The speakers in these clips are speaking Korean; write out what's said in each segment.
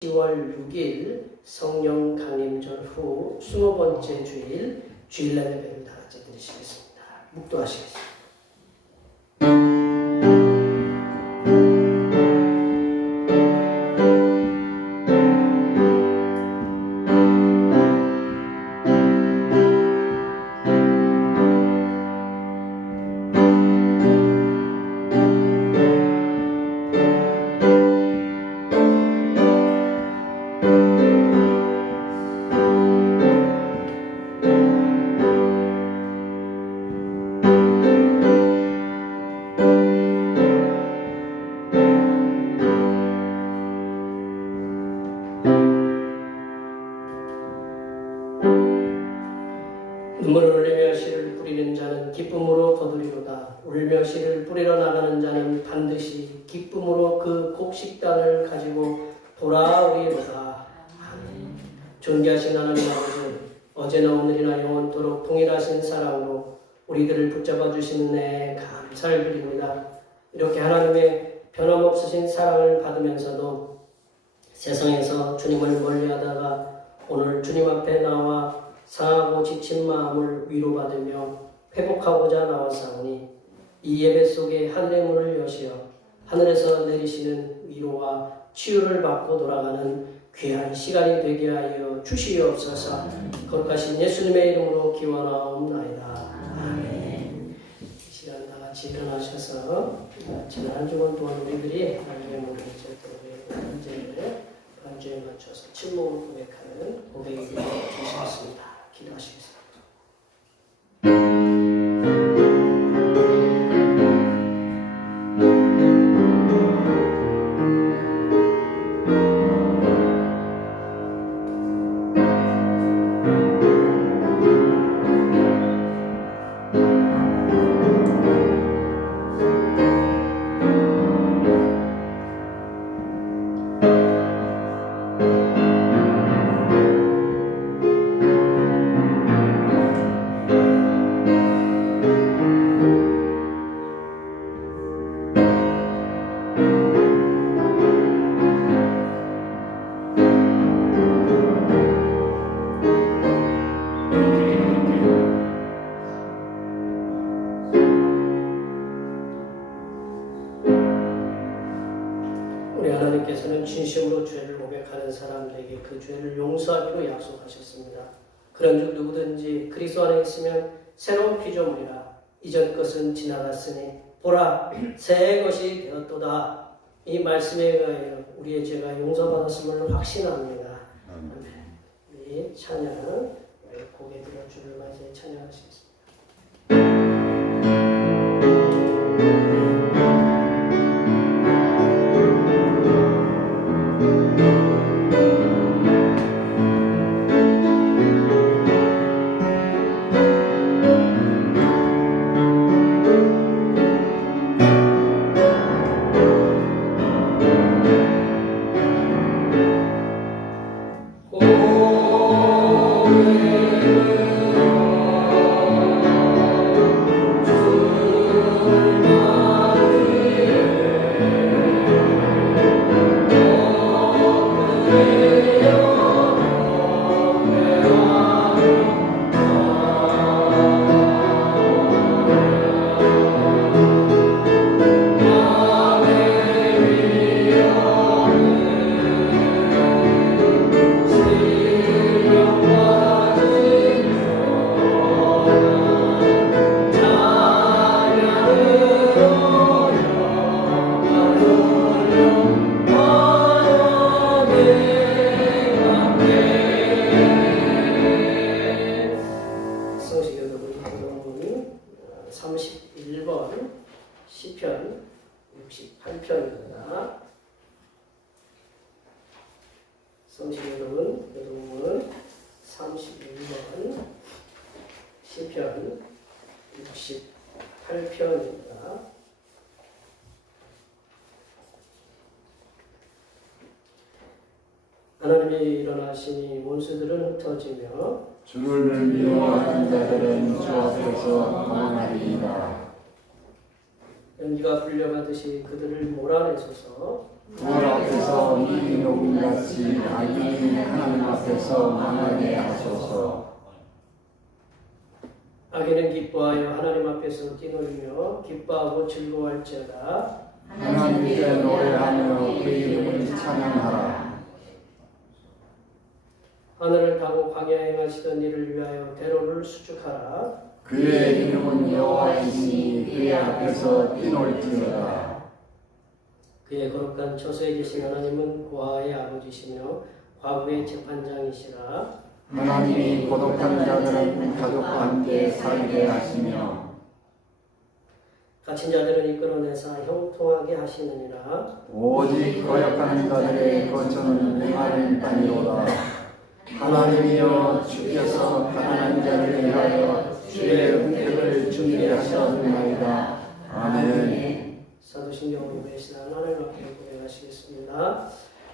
10월 6일 성령 강림절 후 20번째 주일 주일날 예배를 다 같이 드리시겠습니다. 묵도하시겠습니다. 눈물을 흘리며 씨를 뿌리는 자는 기쁨으로 거두리로다. 울며 씨를 뿌리러 나가는 자는 반드시 기쁨으로 그 곡식단을 가지고 돌아오리로다. 아멘. 존귀하신 하나님 아버지, 어제나 오늘이나 영원토록 동일하신 사랑으로 우리들을 붙잡아 주신 내 감사를 드립니다. 이렇게 하나님의 변함없으신 사랑을 받으면서도 세상에서 주님을 멀리하다가 오늘 주님 앞에 나와 상하고 지친 마음을 위로받으며 회복하고자 나왔사오니 이 예배 속에 하늘의 문을 여시어 하늘에서 내리시는 위로와 치유를 받고 돌아가는 귀한 시간이 되게 하여 주시옵소서. 거룩하신 예수님의 이름으로 기원하옵나이다. 아멘. 이 시간 다 같이 일어나셔서 지난 한 주간 동안 우리들이 하나님의 문을 반주에 맞춰서 침묵을 고백하는 고백이 되셨습니다. 기도하시겠습니다. 우리 하나님께서는 진심으로 죄를 고백하는 사람들에게 그 죄를 용서하기로 약속하셨습니다. 그런즉 누구든지 그리스도 안에 있으면 새로운 피조물이라. 이전 것은 지나갔으니 보라 새 것이 되었도다. 이 말씀에 의하여 우리의 죄가 용서받았음을 확신합니다. 아멘. 우리 찬양 고개 들어 주를 맞이해 찬양하시겠습니다. 시편 68편입니다. 성식 여러분, 여러분은 31번 시편 68편입니다. 하나님이 일어나시니 원수들은 흩어지며 주를 미워하는 자들은 주 앞에서 망하리이다. 연기가 불려가듯이 그들을 몰아내소서. 불 앞에서 미리 녹음같이 악인이 하나님 앞에서 망하게 하소서. 악인은 기뻐하여 하나님 앞에서 뛰놀리며 기뻐하고 즐거워할지어다. 하나님께 노래하며 그 이름을 찬양하라. 하늘을 타고 광야에 행하시던 일을 위하여 대로를 수축하라. 그의 이름은 여호와이시니 그의 앞에서 뛰놀지어다. 그의 거룩한 처소에 계신 하나님은 고아의 아버지시며 과부의 재판장이시라. 하나님이 고독한 자들은 가족과 함께 살게 하시며 갇힌 자들은 이끌어내사 형통하게 하시느니라. 오직 거역하는 자들의 거처는 메마른 땅이로다. 하나님이여 주께서 가난한 자를 위하여 주의 은혜를 준비하셨나이다. 아멘. 사도신경 500시간 하나님 앞에 고백하시겠습니다.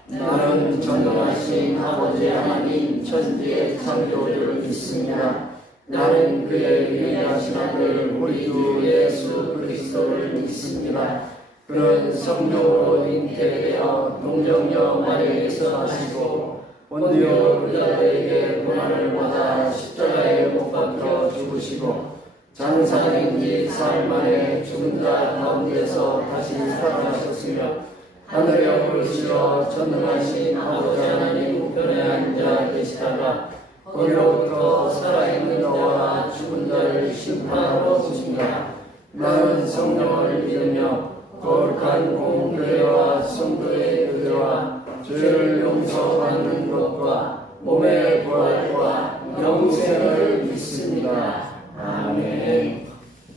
나는 전능하신 아버지 하나님 천지의 창조주를 믿습니다. 나는 그의 유일하신 아들 우리 주 예수 그리스도를 믿습니다. 그는 성령으로 잉태되어 동정녀 마리아에서 하시고 본디오 빌라도에게 고난을 받아 십자가에 못 박혀 죽으시고 장사된 지 사흘 만에 죽은 자 가운데서 다시 살아나셨으며 하늘에 오르시어 전능하신 아버지 하나님 우편에 앉아 계시다가 거기로부터 살아있는 자와 죽은 자를 심판하러 오신다. 나는 성령을 믿으며 거룩한 공교회와 성도의 교제와 죄를 용서받는 것과 몸의 부활과 영생을 믿습니다. 아멘.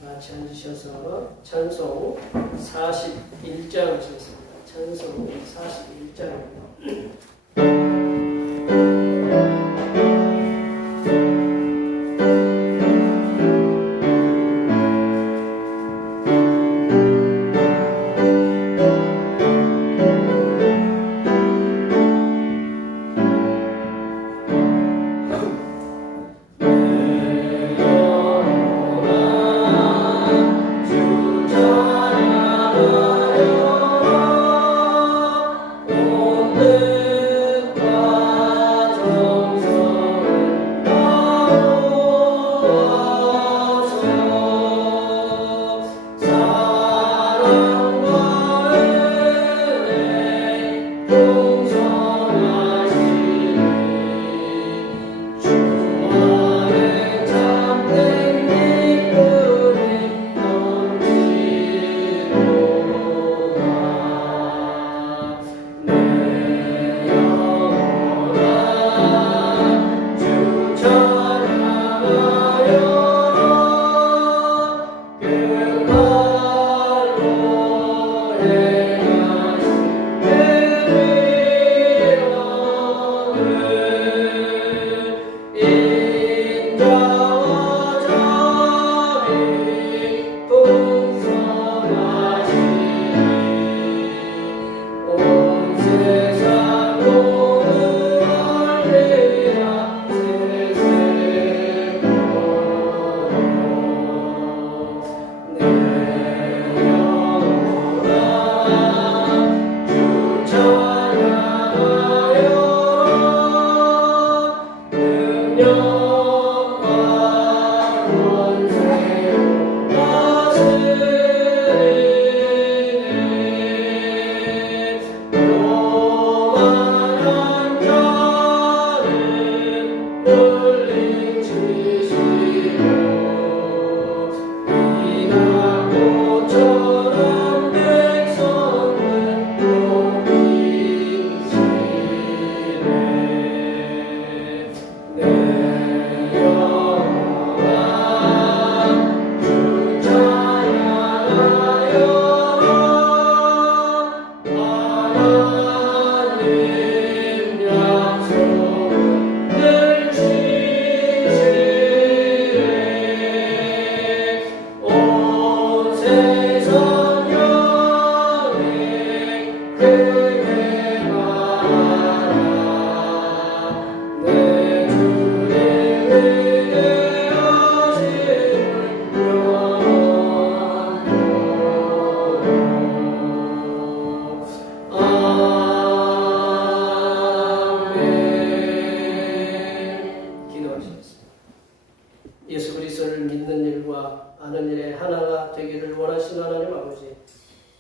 같이 앉으셔서 찬송 41장 하시겠습니다. 찬송 41장입니다. 오늘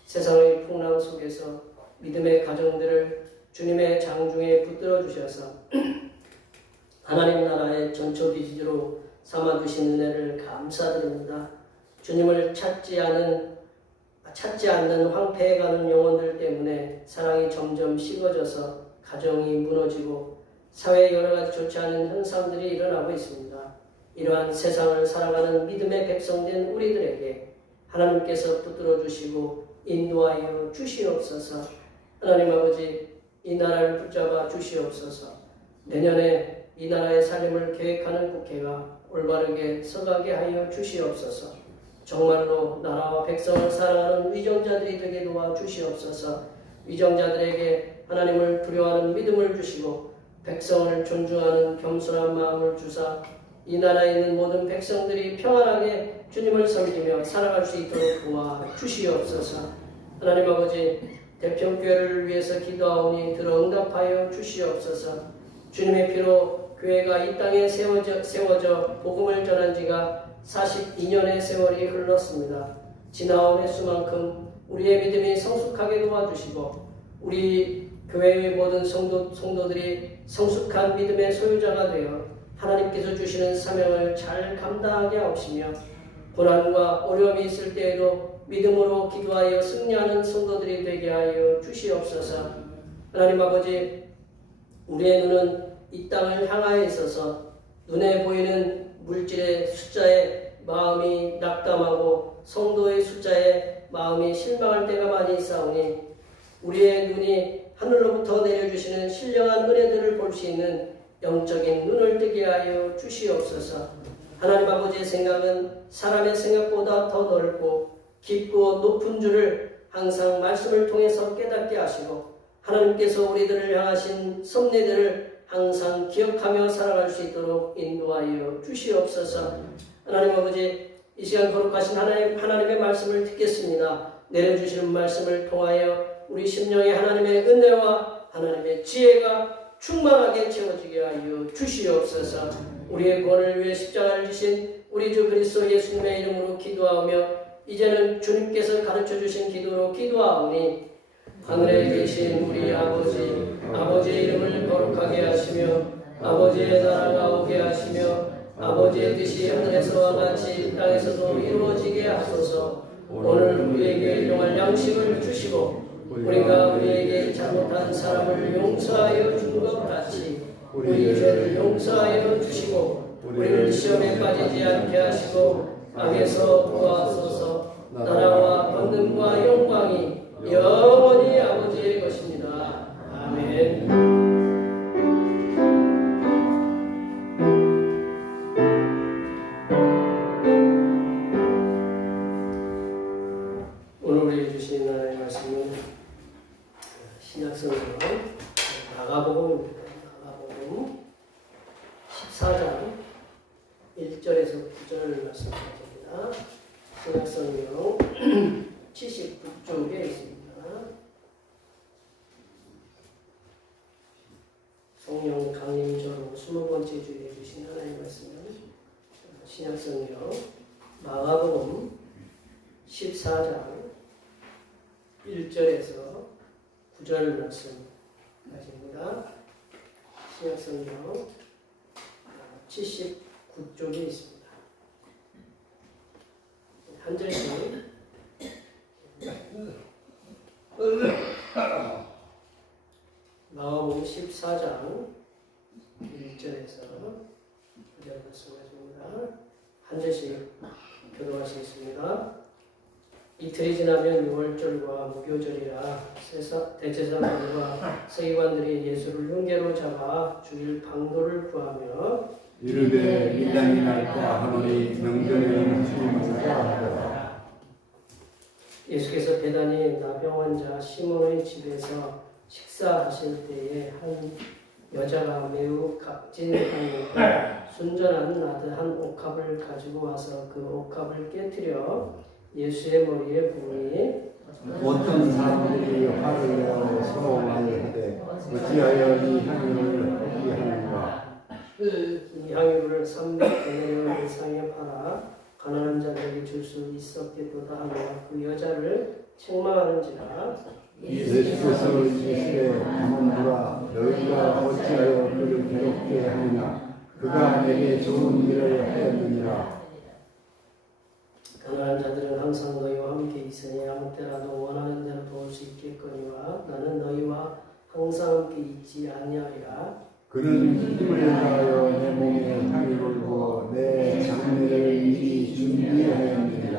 세상의 풍랑 속에서 믿음의 가정들을 주님의 장중에 붙들어 주셔서 하나님 나라의 전초기지로 삼아주신 은혜를 감사드립니다. 주님을 찾지 않는 황폐해가는 영혼들 때문에 사랑이 점점 식어져서 가정이 무너지고 사회에 여러 가지 좋지 않은 현상들이 일어나고 있습니다. 이러한 세상을 살아가는 믿음의 백성된 우리들에게 하나님께서 붙들어 주시고 인도하여 주시옵소서. 하나님 아버지, 이 나라를 붙잡아 주시옵소서. 내년에 이 나라의 살림을 계획하는 국회가 올바르게 서가게 하여 주시옵소서. 정말로 나라와 백성을 사랑하는 위정자들이 되게 도와 주시옵소서. 위정자들에게 하나님을 두려워하는 믿음을 주시고 백성을 존중하는 겸손한 마음을 주사 이 나라에 있는 모든 백성들이 평안하게 주님을 섬기며 살아갈 수 있도록 도와 주시옵소서. 하나님 아버지, 대평교회를 위해서 기도하오니 들어 응답하여 주시옵소서. 주님의 피로 교회가 이 땅에 세워져 복음을 전한 지가 42년의 세월이 흘렀습니다. 지나온 횟수만큼 우리의 믿음이 성숙하게 도와주시고 우리 교회의 모든 성도들이 성숙한 믿음의 소유자가 되어 하나님께서 주시는 사명을 잘 감당하게 하옵시며 고난과 어려움이 있을 때에도 믿음으로 기도하여 승리하는 성도들이 되게 하여 주시옵소서. 하나님 아버지, 우리의 눈은 이 땅을 향하여 있어서 눈에 보이는 물질의 숫자에 마음이 낙담하고 성도의 숫자에 마음이 실망할 때가 많이 있사오니 우리의 눈이 하늘로부터 내려주시는 신령한 은혜들을 볼 수 있는 영적인 눈을 뜨게 하여 주시옵소서. 하나님 아버지의 생각은 사람의 생각보다 더 넓고 깊고 높은 줄을 항상 말씀을 통해서 깨닫게 하시고 하나님께서 우리들을 향하신 섭리들을 항상 기억하며 살아갈 수 있도록 인도하여 주시옵소서. 하나님 아버지, 이 시간 거룩하신 하나님의 말씀을 듣겠습니다. 내려주시는 말씀을 통하여 우리 심령에 하나님의 은혜와 하나님의 지혜가 충만하게 채워지게 하여 주시옵소서. 우리의 구원을 위해 십자가를 지신 우리 주 그리스도 예수님의 이름으로 기도하며 이제는 주님께서 가르쳐 주신 기도로 기도하오니 하늘에 계신 우리 아버지의 이름을 거룩하게 하시며 아버지의 나라가 오게 하시며 아버지의 뜻이 하늘에서와 같이 땅에서도 이루어지게 하소서. 오늘 우리에게 일용할 양식을 주시고 우리가 우리에게 잘못한 사람을 용서하여 준 것 같이 우리 죄를 용서하여 주시고 우리를 시험에 빠지지 않게 하시고 악에서 구하소서. 나라와 권능과 영광이 영원히 아버지의 것입니다. 아멘. 오늘 우리에게 주신 하나님의 말씀은 신약성경 마가복음입니다. 마가복음 14장 1절에서 9절 말씀드립니다. 신약성경 79쪽에 있습니다. 성령 강림절 20번째 주일에 주신 하나님의 말씀은 신약성경 마가복음 14장 1절에서 9절 말씀까지입니다. 신약성경 79쪽에 있습니다. 한 절씩 마가복음 14장 1절에서 9절 말씀하십니다. 한 절씩 교독하시겠습니다. 이틀이 지나면 유월절과 무교절이라 대제사장들과 서기관들이 예수를 흉계로 잡아 죽일 방도를 구하며 이르되 밀란이 날까 하노니 명절에는 하시는 하더라. 예수께서 베다니 나병 환자 시몬의 집에서 식사하실 때에 한 여자가 매우 각진하니까 순전한 나드 한 옥합을 가지고 와서 그 옥합을 깨뜨려 예수의 머리에 부으니 어떤 사람들이 화를 내어 서로 말하되 어찌하여 이 향유를 허비하는가. 이 향유를 300데나리온 이상에 팔아 가난한 자들에게 줄 수 있었겠도다 하며 그 여자를 책망하는지라. 예수께서 이르시되 가만두라 너희가 어찌하여 그를 괴롭게 하느냐 그가 내게 좋은 일을 하였느니라. 가난한 자들은 항상 너희와 함께 있으니 아무 때라도 원하는 대로 도울 수 있겠거니와 나는 너희와 항상 함께 있지 아니하리라. 그는 힘을 다하여 내 몸에 향유를 부어 내 장례를 미리 준비하였느니라.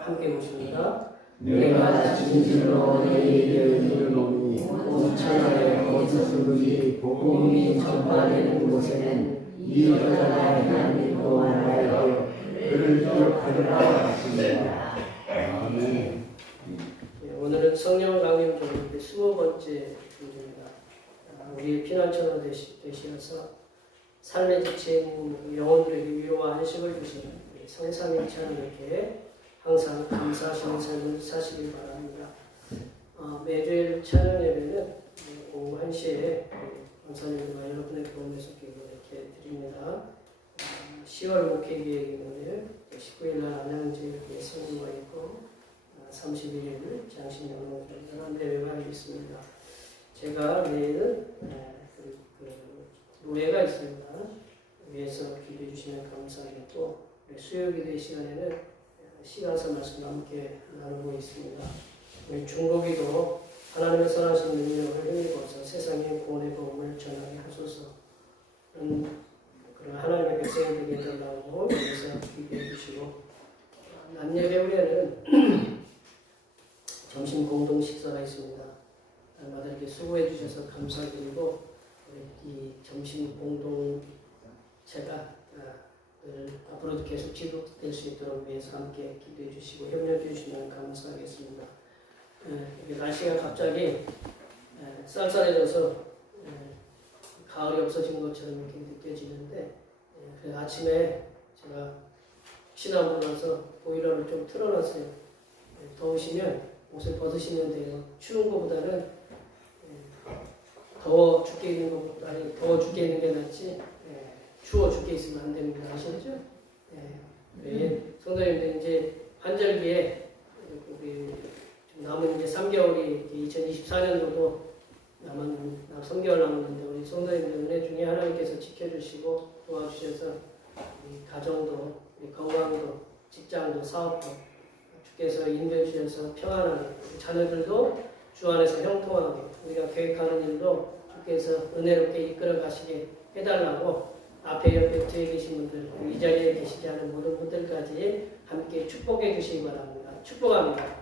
함께 보십니다. 내가 진실로 너희에게 이르노니 온 천하에 어디서든지 복음이 전파되는 곳에는 이 여자가 향유로 말하여 그를 기억하리라 하시니라. 아멘. 오늘은 성령 강림 교회 20번째 주일입니다. 우리의 피난처가 되시어서 삶에 지친 영혼들에게 위로와 안식을 주시는 성삼위일체 하나님께 항상 감사하시는 삶을 사시길 바랍니다. 매주일 찬양 예배는 오후 1시에 강사님과 여러분의 도움에서 기도를 이렇게 드립니다. 10월 목회 계획은 19일 날 안양제 예수님과 있고 31일 장신영롱 대회가 있습니다. 제가 내일은 노래가 있습니다. 위에서 기도해 주시면 감사하겠고 수요기도의 시간에는 시간서 말씀 함께 나누고 있습니다. 우리 중보기도 하나님의 선하신 능력을 힘입어서 세상의 구원의 복음을 전하게 하소서. 그런 하나님의 백성이 되게 해달라고 여기서 기도해 주시고 남녀의 후에는 점심 공동 식사가 있습니다. 날마다 이렇게 수고해 주셔서 감사드리고 이 점심 공동체가 앞으로도 계속 지속될 수 있도록 위해서 함께 기도해 주시고 협력해 주시면 감사하겠습니다. 날씨가 갑자기 쌀쌀해져서 가을이 없어진 것처럼 이렇게 느껴지는데 아침에 제가 혹시나 몰라서 보일러를 좀 틀어놨어요. 더우시면 옷을 벗으시면 돼요. 추운 것보다는 더워 죽게 있는 것보다 더워 죽게 있는 게 낫지 추워 죽게 있으면 안 됩니다. 아시죠? 성도님들 이제 환절기에 우리 남은 이제 3개월이 2024년도도 남은 3개월 남았는데 우리 성도님들 은혜 중에 하나님께서 지켜주시고 도와주셔서 우리 가정도 우리 건강도 직장도 사업도 주께서 인도해 주셔서 평안하게 자녀들도 주 안에서 형통하게 우리가 계획하는 일도 주께서 은혜롭게 이끌어 가시게 해달라고 앞에 옆에 뒤에 계신 분들 이 자리에 계시지 않은 모든 분들까지 함께 축복해 주시기 바랍니다. 축복합니다.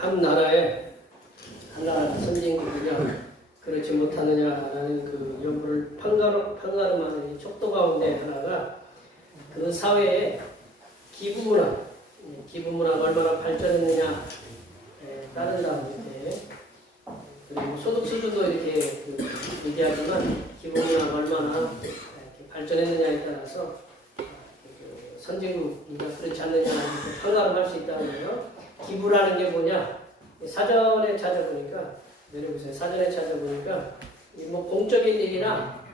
한 나라의 선진국이냐 그렇지 못하느냐라는 그 여부를 판가름하는 척도 가운데 하나가 그 사회의 기부 문화가 얼마나 발전했느냐 따른다 이렇게 그리고 소득 수준도 이렇게 얘기하지만 기부 문화가 얼마나 발전했느냐에 따라서 선진국이나 그렇지 않느냐 판가름할 수 있다는 거예요. 기부라는 게 뭐냐? 사전에 찾아보니까 내려보세요. 사전에 찾아보니까 이 뭐 공적인 일이나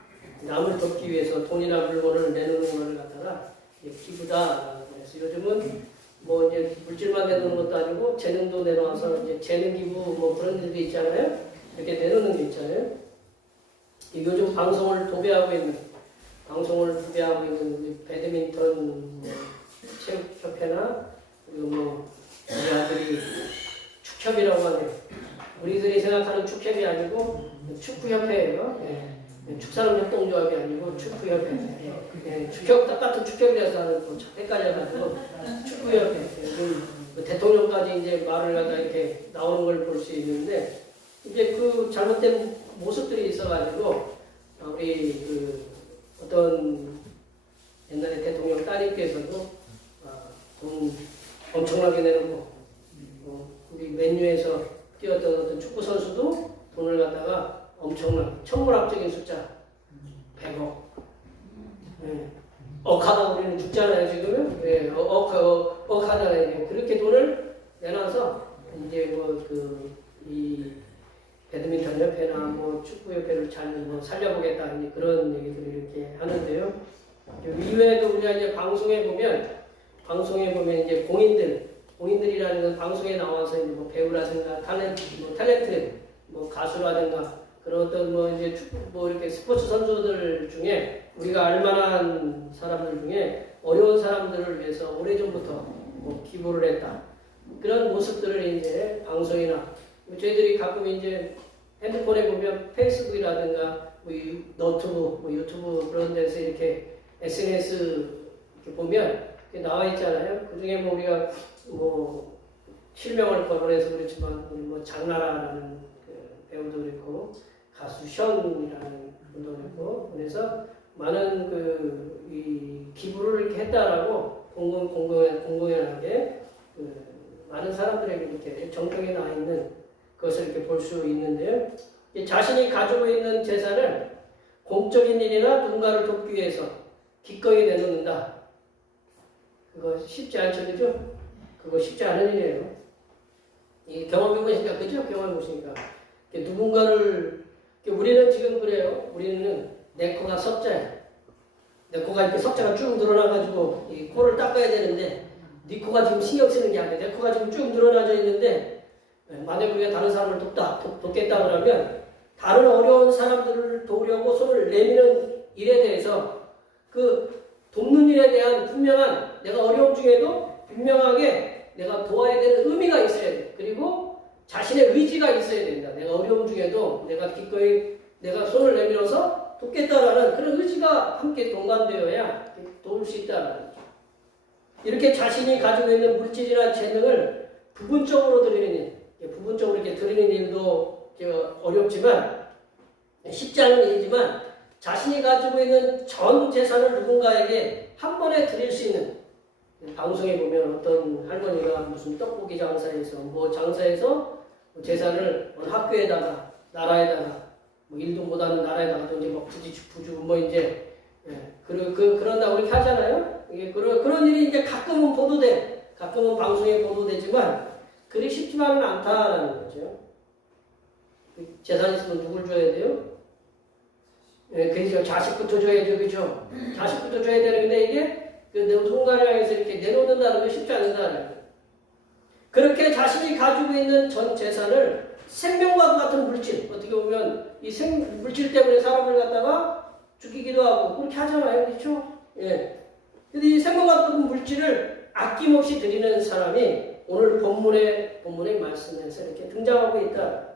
남을 돕기 위해서 돈이나 물건을 내놓는 것을 갖다가 기부다. 그래서 요즘은 뭐 이제 물질만 내놓는 것도 아니고 재능도 내놓아서 이제 재능 기부 뭐 그런 일도 있잖아요. 이렇게 내놓는 게 있잖아요. 요즘 방송을 도배하고 있는 배드민턴 뭐 체육협회나 그리고 뭐 우리 아들이 축협이라고 하네요. 우리들이 생각하는 축협이 아니고 축구협회예요. 예. 축산업협동조합이 아니고 축구협회. 예. 축협 똑같은 축협이라서 하는 또 헷갈려가지고 축구협회. 그 대통령까지 이제 말을 하다 이렇게 나오는 걸 볼 수 있는데 이제 그 잘못된 모습들이 있어가지고 우리 그 어떤 옛날에 대통령 따님께서도 돈 엄청나게 내놓고 우리 맨유에서 뛰었던 어떤 축구 선수도 돈을 갖다가 엄청나게 천문학적인 숫자 100억. 예. 억하다 우리는 죽잖아요 지금은. 예. 억하잖아요. 그렇게 돈을 내놔서 이제 뭐 이 배드민턴 협회나 뭐 축구 협회를 잘 뭐 살려보겠다 그런 얘기들을 이렇게 하는데요. 이외에도 우리가 이제 방송에 보면 이제 공인들이라는 건 방송에 나와서 이제 뭐 배우라든가 탤런트, 뭐 가수라든가 그런 어떤 뭐 이제 뭐 이렇게 스포츠 선수들 중에 우리가 알만한 사람들 중에 어려운 사람들을 위해서 오래전부터 뭐 기부를 했다. 그런 모습들을 이제 방송이나 저희들이 가끔 이제 핸드폰에 보면 페이스북이라든가 뭐 너튜브, 뭐 유튜브 그런 데서 이렇게 SNS 이렇게 보면 나와 있잖아요. 그 중에 뭐 우리가 뭐 실명을 거론해서 그렇지만 뭐 장나라라는 그 배우도 그렇고 가수 션이라는 분도 그렇고 그래서 많은 이 기부를 이렇게 했다라고 공공연하게 많은 사람들에게 이렇게 정평에 나와 있는 그것을 이렇게 볼 수 있는데요. 자신이 가지고 있는 재산을 공적인 일이나 누군가를 돕기 위해서 기꺼이 내놓는다. 그거 쉽지 않죠, 그죠? 그거 쉽지 않은 일이에요. 이 경험해보시니까, 그죠? 경험해보시니까. 누군가를, 우리는 지금 그래요. 우리는 내 코가 석자야. 내 코가 이렇게 석자가 쭉 늘어나가지고 이 코를 닦아야 되는데, 네 코가 지금 신경 쓰는 게 아니야. 내 코가 지금 쭉 늘어나져 있는데, 만약 우리가 다른 사람을 돕겠다 그러면, 다른 어려운 사람들을 도우려고 손을 내미는 일에 대해서 돕는 일에 대한 분명한 내가 어려움 중에도 분명하게 내가 도와야 되는 의미가 있어야 돼. 그리고 자신의 의지가 있어야 된다. 내가 어려움 중에도 내가 기꺼이 내가 손을 내밀어서 돕겠다라는 그런 의지가 함께 동반되어야 도울 수 있다라는 거죠. 이렇게 자신이 가지고 있는 물질이나 재능을 부분적으로 드리는 일, 부분적으로 이렇게 드리는 일도 어렵지만 쉽지 않은 일이지만 자신이 가지고 있는 전 재산을 누군가에게 한 번에 드릴 수 있는 방송에 보면 어떤 할머니가 무슨 떡볶이 장사에서 뭐 장사해서 재산을 학교에다가 나라에다가 뭐 일도 못하는 나라에다가 또 이제 막 부주고 뭐 이제 그런다고 이렇게 하잖아요. 이게 그런 일이 이제 가끔은 보도돼, 가끔은 방송에 보도되지만 그리 쉽지만은 않다라는 거죠. 재산 있으면 누굴 줘야 돼요? 그러니까 자식부터 줘야죠, 그죠? 자식부터 줘야 되는데 이게 누군가를 향해서 이렇게 내놓는다는 건 쉽지 않는다는 거예요. 그렇게 자신이 가지고 있는 전 재산을 생명과 같은 물질, 어떻게 보면 이 물질 때문에 사람을 갖다가 죽이기도 하고 그렇게 하잖아요, 그렇죠? 예. 근데 이 생명과 같은 물질을 아낌없이 드리는 사람이 오늘 본문의 말씀에서 이렇게 등장하고 있다.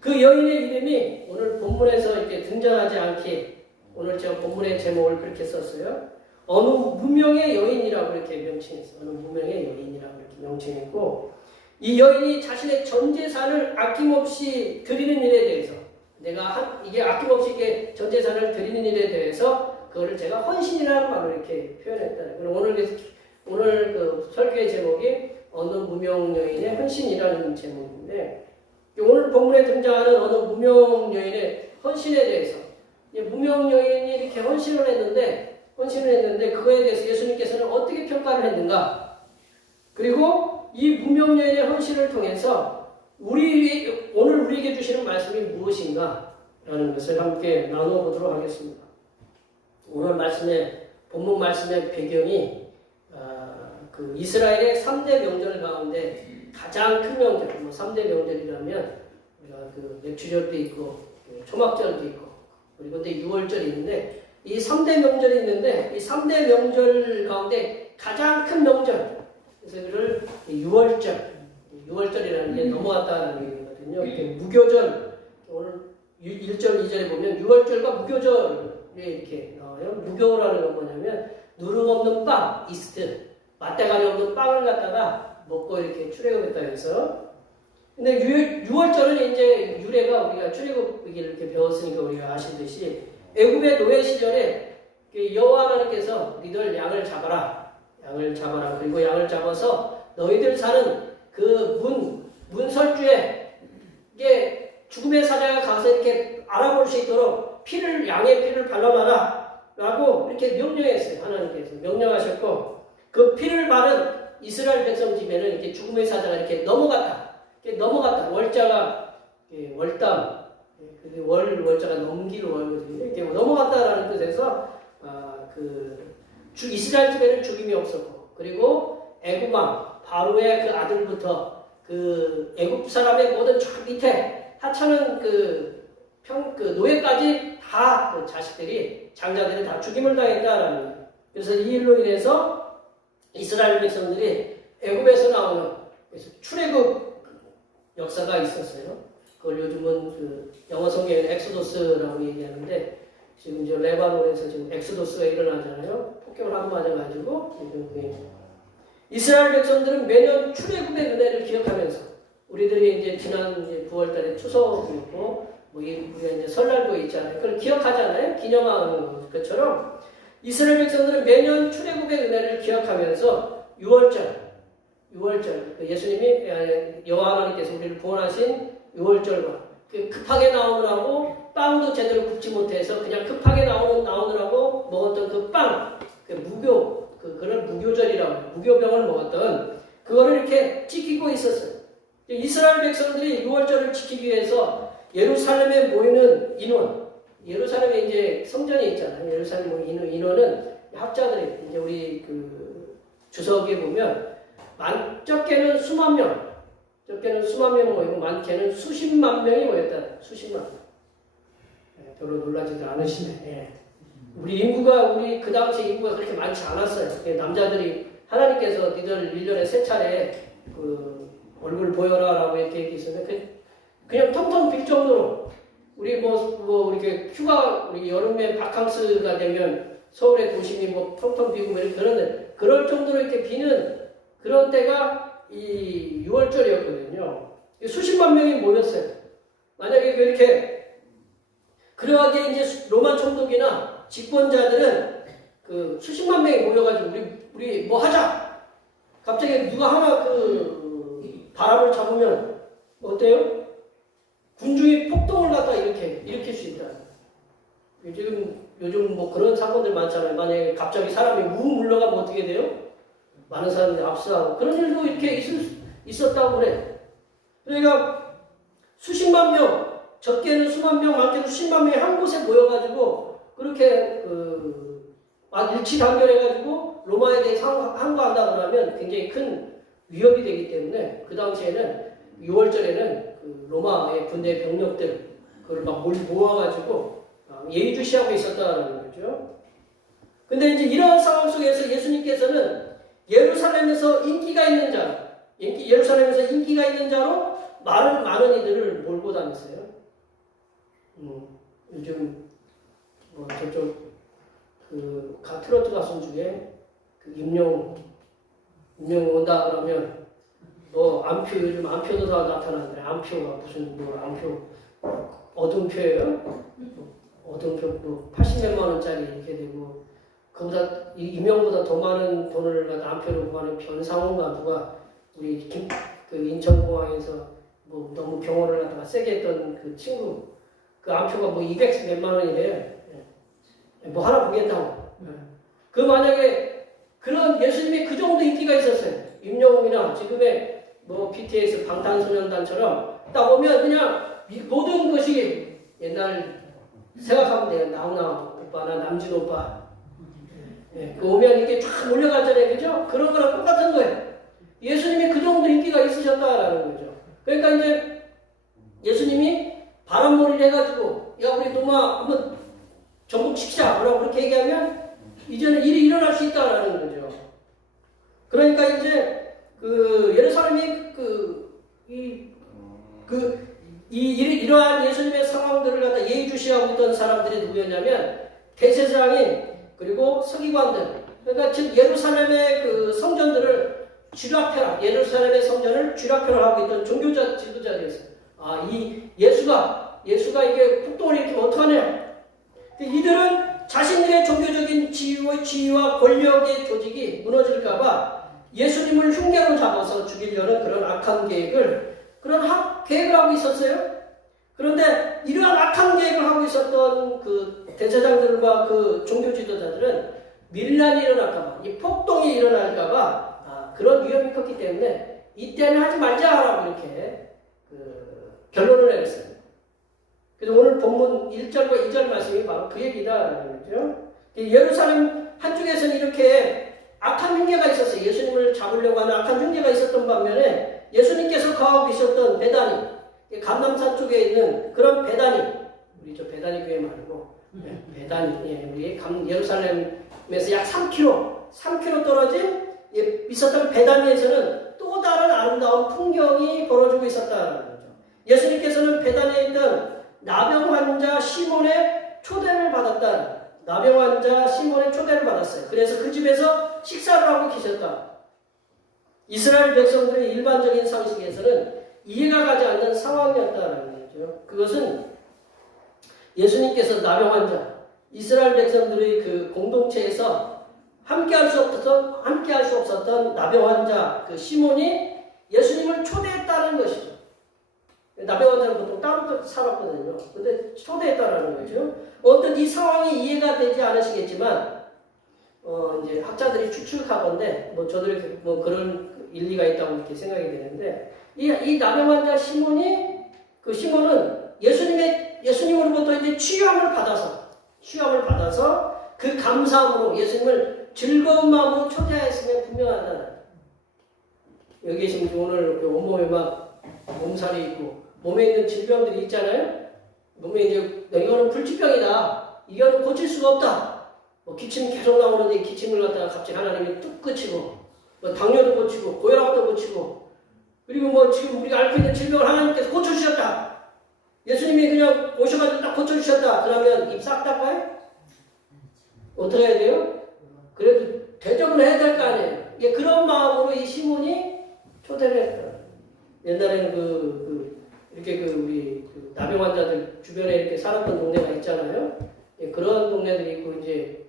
그 여인의 이름이 오늘 본문에서 이렇게 등장하지 않게 오늘 제가 본문의 제목을 그렇게 썼어요. 어느 무명의 여인이라고 이렇게 명칭했어요. 어느 무명의 여인이라고 이렇게 명칭했고 이 여인이 자신의 전 재산을 아낌없이 드리는 일에 대해서 이게 아낌없이 이게 전 재산을 드리는 일에 대해서 그거를 제가 헌신이라는 말로 이렇게 표현했다. 그럼 오늘 그 설교의 제목이 어느 무명 여인의 헌신이라는 제목인데 오늘 본문에 등장하는 어느 무명 여인의 헌신에 대해서 무명 여인이 이렇게 헌신을 했는데 그거에 대해서 예수님께서는 어떻게 평가를 했는가? 그리고 이 무명 여인의 헌신을 통해서 오늘 우리에게 주시는 말씀이 무엇인가? 라는 것을 함께 나누어 보도록 하겠습니다. 오늘 본문 말씀의 배경이 그 이스라엘의 3대 명절 가운데 가장 큰 명절, 3대 명절이라면 우리가 그 맥주절도 있고 초막절도 있고 그리고 또 6월절이 있는데 이 3대 명절이 있는데 이 3대 명절 가운데 가장 큰 명절, 그래서 그를 6월절이라는 게 넘어갔다는 얘기거든요. 무교절, 오늘 1절, 2절에 보면 6월절과 무교절에 이렇게 나와요. 무교라는 건 뭐냐면 누룩 없는 빵, 이스트, 맛대가리 없는 빵을 갖다가 먹고 이렇게 출애굽했다 해서. 근데 6월절은 이제 유래가 우리가 출애굽기를 이렇게 배웠으니까 우리가 아시듯이 애굽의 노예 시절에 여호와 하나님께서 너희들 양을 잡아라. 그리고 양을 잡아서 너희들 사는 그 문설주에 이게 죽음의 사자가 가서 이렇게 알아볼 수 있도록 양의 피를 발라놔라 라고 이렇게 명령했어요. 하나님께서 명령하셨고, 그 피를 바른 이스라엘 백성 집에는 이렇게 죽음의 사자가 이렇게 넘어갔다. 월자가 월담, 월자가 넘기를 월거든요. 이렇게 넘어갔다라는 뜻에서 이스라엘 집에는 죽임이 없었고, 그리고 애굽 왕 바로의 그 아들부터 그 애굽 사람의 모든 저 밑에 하찮은 그 노예까지 다 그 자식들이, 장자들이 다 죽임을 당했다라는 거예요. 그래서 이 일로 인해서 이스라엘 백성들이 애굽에서 나오는, 그래서 출애굽 역사가 있었어요. 그걸 요즘은 그 영어 성경에는 엑소도스라고 얘기하는데, 지금 이제 레바논에서 지금 엑소도스가 일어나잖아요. 폭격을 하고 맞아가지고 이스라엘 백성들은 매년 출애굽의 은혜를 기억하면서, 우리들이 이제 지난 이제 9월달에 추석이었고 우리가 이제 설날도 있잖아요. 그걸 기억하잖아요. 기념하는 것처럼 이스라엘 백성들은 매년 출애굽의 은혜를 기억하면서 6월절, 예수님이 여호와 하나님께서 우리를 구원하신 6월절과 급하게 나오느라고 빵도 제대로 굽지 못해서 그냥 급하게 나오느라고 먹었던 그 빵, 그런 무교절이라고, 무교병을 먹었던 그거를 이렇게 지키고 있었어요. 이스라엘 백성들이 6월절을 지키기 위해서 예루살렘에 모이는 인원, 예루살렘에 이제 성전이 있잖아요. 예루살렘에 모이는 인원은 학자들이 이제 우리 그 주석에 보면 적게는 수만 명 모이고 많게는 수십만 명이 모였다. 수십만 명. 별로 놀라지도 않으시네. 우리 그 당시 인구가 그렇게 많지 않았어요. 남자들이 하나님께서 니들 1년에 3차례 그 얼굴 보여라라고 이렇게 얘기했었는데 그냥 텅텅 빌 정도로, 우리 이렇게 휴가, 우리 여름에 바캉스가 되면 서울의 도심이 텅텅 비고 이렇게 그러는데, 그럴 정도로 이렇게 비는 그런 때가 이 6월절이었거든요. 수십만 명이 모였어요. 만약에 이렇게, 그러하게 이제 로마 총독이나 집권자들은 그 수십만 명이 모여가지고 우리 뭐 하자! 갑자기 누가 하나 바람을 잡으면 어때요? 군중이 폭동을 갖다 일으킬 수 있다. 요즘 그런 사건들 많잖아요. 만약에 갑자기 사람이 물러가면 어떻게 돼요? 많은 사람들이 압수하고 그런 일도 이렇게 있었다고 그래. 그러니까 수십만 명, 적게는 수만 명, 많게는 수십만 명이 한 곳에 모여가지고 그렇게 일치단결해가지고 로마에 대해서 항거한다 그러면 굉장히 큰 위협이 되기 때문에 그 당시에는 6월절에는 로마의 군대 병력들 그걸 막 모아가지고 예의주시하고 있었다는 거죠. 근데 이제 이런 상황 속에서 예수님께서는 예루살렘에서 인기가 있는 자로 많은 이들을 몰고 다녔어요. 요즘 저쪽 트로트 가수 중에 임영웅 온다 그러면 요즘 안표도 다 나타나는데, 안표가 무슨 안표, 어둠표예요? 어둠표 80몇만 원짜리 이렇게 되고, 그보다 임영보다 더 많은 돈을 갖다 안표로 구하는 변상훈가 누가 우리 인천공항에서 너무 병원을 갖다가 세게 했던 그 친구, 그 안표가 200 몇만 원이래요. 하나 보겠다고. 만약에 그런 예수님이 그 정도 인기가 있었어요. 임영웅이나 지금의 뭐 BTS 방탄소년단처럼 딱 오면 그냥 모든 것이 옛날 생각하면 돼요. 나훈아 오빠나 남진 오빠. 예, 그 오면 이게 쫙 몰려가잖아요. 그죠? 그런 거랑 똑같은 거예요. 예수님이 그 정도 인기가 있으셨다라는 거죠. 그러니까 이제 예수님이 바람몰이를 해가지고 야 우리 노마 한번 정복시키자 뭐라고 그렇게 얘기하면 이제는 일이 일어날 수 있다라는 거죠. 그러니까 이제 그 예루살렘이 이러한 예수님의 상황들을 갖다 예의주시하고 있던 사람들이 누구였냐면 대제사장인 그리고 서기관들, 그러니까 즉 예루살렘의 그 성전들을 쥐락펴락, 예루살렘의 성전을 쥐락펴락 하고 있던 종교자 지도자들이었어요. 아, 이 예수가 이게 폭동을 일으키면 어떡하냐? 이들은 자신들의 종교적인 지위와 권력의 조직이 무너질까봐 예수님을 흉계로 잡아서 죽이려는 그런 악한 계획을 하고 있었어요. 그런데 이러한 악한 계획을 하고 있었던 그 대제사장들과 그 종교 지도자들은 밀란이 일어날까봐, 이 폭동이 일어날까봐 그런 위험이 컸기 때문에 이때는 하지 말자라고 이렇게 결론을 내렸어요. 그래서 오늘 본문 1절과 2절 말씀이 바로 그 얘기다라는 거죠. 예루살렘 한쪽에서는 이렇게 악한 흉계가 있었어요. 예수님을 잡으려고 하는 악한 흉계가 있었던 반면에 예수님께서 거하고 계셨던 베다니, 감람산 쪽에 있는 그런 베다니, 우리 저 베다니 교회 말고 베다니, 우리 예루살렘에서 약 3km 떨어진 있었던 베다니에서는 또 다른 아름다운 풍경이 벌어지고 있었다는 거죠. 예수님께서는 베다니에 있던 나병 환자 시몬의 초대를 받았다. 나병 환자 시몬의 초대를 받았어요. 그래서 그 집에서 식사를 하고 계셨다. 이스라엘 백성들의 일반적인 상식에서는 이해가 가지 않는 상황이었다는 거죠. 그것은 예수님께서 나병 환자, 이스라엘 백성들의 그 공동체에서 함께할 수 없었던 나병 환자 그 시몬이 예수님을 초대했다는 것이죠. 나병 환자는 보통 따로 살았거든요. 근데 초대했다라는 거죠. 어떤 이 상황이 이해가 되지 않으시겠지만, 이제 학자들이 추측하건데, 저들이 그런 일리가 있다고 이렇게 생각이 되는데, 이 나병 환자 시몬은 예수님으로부터 이제 치유함을 받아서 그 감사함으로 예수님을 즐거운 마음으로 초대하였으면 분명하다. 여기 계신 오늘 온몸에 막 몸살이 있고, 몸에 있는 질병들이 있잖아요. 몸에 이제 이거는 불치병이다. 이거는 고칠 수가 없다. 기침 계속 나오는데 기침을 갖다가 갑자기 하나님이 뚝 그치고, 당뇨도 고치고, 고혈압도 고치고, 그리고 지금 우리가 앓고 있는 질병을 하나님께서 고쳐주셨다. 예수님이 그냥 오셔가지고 딱 고쳐주셨다. 그러면 입 싹 닦아요? 어떻게 해야 돼요? 그래도 대접을 해야 될 거 아니에요. 그런 마음으로 이 시몬이 초대를 했다. 옛날에는 이렇게 우리 나병 환자들 주변에 이렇게 살았던 동네가 있잖아요. 그런 동네들이 있고 이제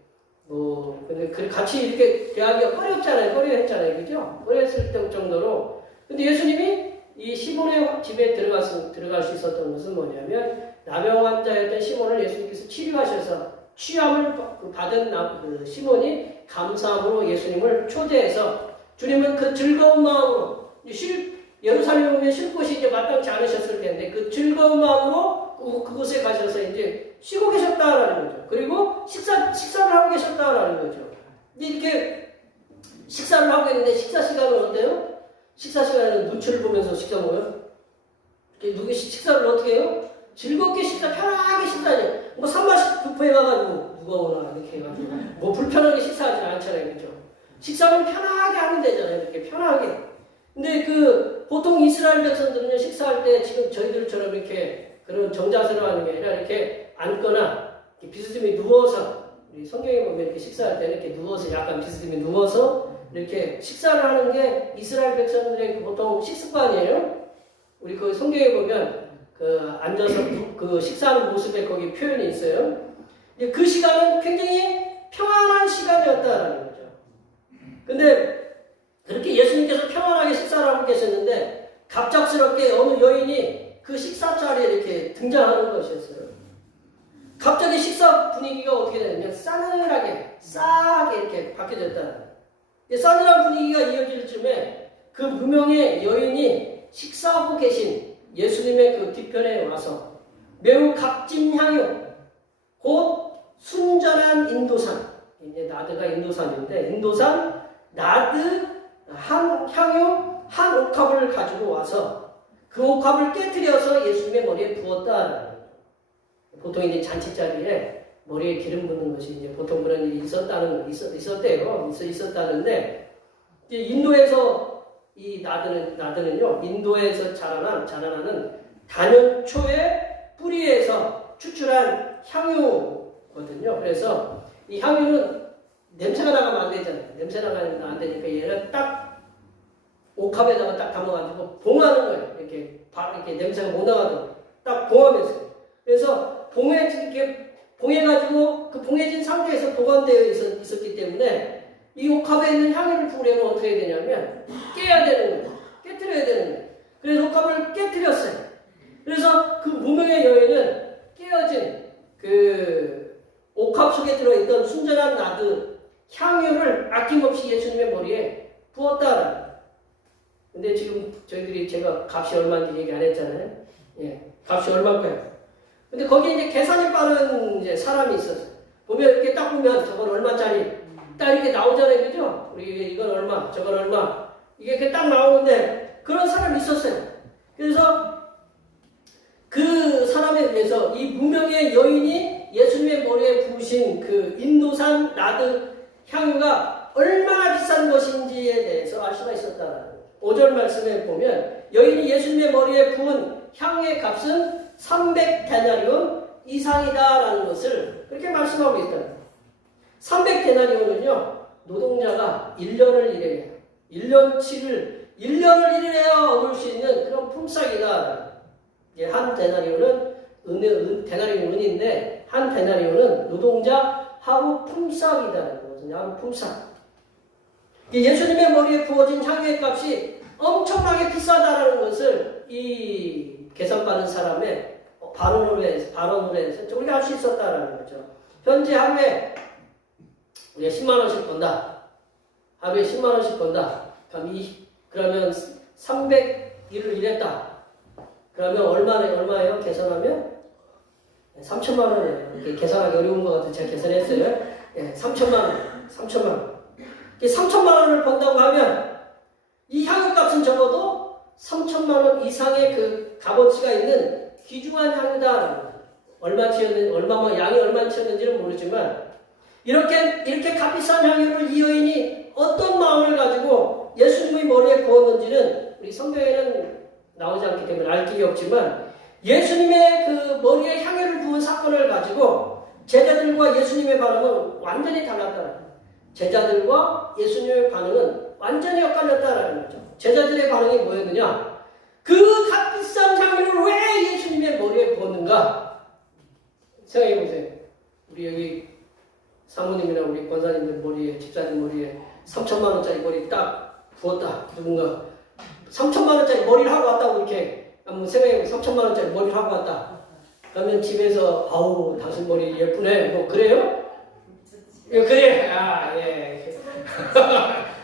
근데 같이 이렇게 대하기가 꺼려했잖아요. 그죠? 꺼려했을 정도로. 근데 예수님이 이 시몬의 집에 들어갈 수 있었던 것은 뭐냐면 나병 환자였던 시몬을 예수님께서 치료하셔서 치유함을 받은 시몬이 감사함으로 예수님을 초대해서 주님은 그 즐거운 마음으로 예루살렘에 오면 쉴 곳이 이제 마땅치 않으셨을 텐데 그 즐거운 마음으로 그곳에 가셔서 이제 쉬고 계셨다라는 거죠. 그리고 식사를 하고 계셨다라는 거죠. 이렇게 식사를 하고 있는데 식사 시간은 어때요? 식사 시간에는 눈치를 보면서 식사 먹어요. 누구 식사를 어떻게 해요? 즐겁게 편하게 식사해요. 산마식 뷔페에 가가지고 누가 오나 이렇게 해가지고 불편하게 식사하지 않잖아요, 그죠? 식사는 편하게 하면 되잖아요, 이렇게 편하게. 근데 보통 이스라엘 백성들은요, 식사할 때 지금 저희들처럼 이렇게 그런 정자세로 하는 게 아니라 이렇게 앉거나 이렇게 비스듬히 누워서, 우리 성경에 보면 이렇게 식사할 때는 이렇게 누워서 약간 비스듬히 누워서 이렇게 식사를 하는 게 이스라엘 백성들의 보통 식습관이에요. 우리 성경에 보면 앉아서 식사하는 모습에 거기 표현이 있어요. 그 시간은 굉장히 평안한 시간이었다라는 거죠. 근데 그렇게 예수님께서 평안하게 식사를 하고 계셨는데 갑작스럽게 어느 여인이 그 식사 자리에 이렇게 등장하는 것이었어요. 갑자기 식사 분위기가 어떻게 되냐면 싸늘하게, 싸하게 이렇게 바뀌어졌다. 싸늘한 분위기가 이어질 쯤에 그 무명의 여인이 식사하고 계신 예수님의 그 뒤편에 와서 매우 값진 향유, 곧 순전한 인도산, 이제 나드가 인도산인데 인도산 나드 향유 한 옥합을 가지고 와서 그 옥합을 깨뜨려서 예수님의 머리에 부었다. 보통 이제 잔치자리에 머리에 기름 붓는 것이 이제 보통 그런 일이 있었대요. 있었다는데 이제 인도에서 이 나드는요 인도에서 자라나는 단연초의 뿌리에서 추출한 향유거든요. 그래서 이 향유는 냄새가 나가면 안 되잖아요. 냄새 나가면 안 되니까 얘는 딱 옥합에다가 딱 담아가지고 봉하는 거예요. 이렇게 냄새가 못 나가도록 딱 봉하면서. 그래서 봉해가지고 그 봉해진 상태에서 보관되어 있었기 때문에 이 옥합에 있는 향유를 부으려면 어떻게 해야 되냐면 깨야 되는 거예요. 깨뜨려야 되는 거예요. 그래서 옥합을 깨뜨렸어요. 그래서 그 무명의 여인은 깨어진 그 옥합 속에 들어있던 순전한 나드 향유를 아낌없이 예수님의 머리에 부었다. 근데 지금 저희들이 제가 값이 얼마인지 얘기 안 했잖아요. 예, 값이 얼마일까요? 근데 거기에 이제 계산이 빠른 이제 사람이 있었어요. 보면 이렇게 딱 보면 저건 얼마짜리 딱 이렇게 나오잖아요. 그죠? 우리 이건 얼마, 저건 얼마. 이게 이렇게 딱 나오는데 그런 사람이 있었어요. 그래서 그 사람에 의해서 이 무명의 여인이 예수님의 머리에 부으신 그 인도산 나드 향유가 얼마나 비싼 것인지에 대해서 알 수가 있었다는 거예요. 5절 말씀에 보면 여인이 예수님의 머리에 부은 향유의 값은 300데나리온 이상이다라는 것을 그렇게 말씀하고 있다. 300데나리온은요 노동자가 1년을 일해야 1년치를 1년을 일해야 얻을 수 있는 그런 품삯이다. 한 데나리온은 데나리온 은인데 한 데나리온은 노동자 하루 품삯이다는 거거든요. 하루 품삯. 예수님의 머리에 부어진 향유의 값이 엄청나게 비싸다라는 것을 이 계산받은 사람의 발언으로 해서 우리가 알 수 있었다라는 거죠. 현재 하루에 우리가 10만 원씩 번다. 하루에 10만 원씩 번다. 그러면 300일을 일했다. 그러면 얼마예요? 계산하면 3천만 원이에요. 이렇게 계산하기 어려운 것 같아서 제가 계산했어요. 예, 3천만 원. 3천만 원을 번다고 하면 이 향유값은 적어도 3천만 원 이상의 그 값어치가 있는 귀중한 향유다. 양이 얼마치였는지는 모르지만 이렇게 값비싼 향유를 이 여인이 어떤 마음을 가지고 예수님의 머리에 부었는지는 우리 성경에는 나오지 않기 때문에 알 길이 없지만 예수님의 그 머리에 향유를 부은 사건을 가지고 제자들과 예수님의 반응은 완전히 달랐다. 제자들과 예수님의 반응은 완전히 엇갈렸다라는 거죠. 제자들의 반응이 뭐였느냐? 그 값비싼 향유를 왜 예수님의 머리에 부었는가? 생각해 보세요. 우리 여기 사모님이나 우리 권사님들 머리에, 집사님 머리에 3천만 원짜리 머리 딱 부었다. 누군가 3천만 원짜리 머리를 하고 왔다고 이렇게 한번 생각해보면 3천만 원짜리 머리를 하고 왔다. 그러면 집에서 아우 당신 머리 예쁘네. 뭐 그래요? 예, 그래. 예.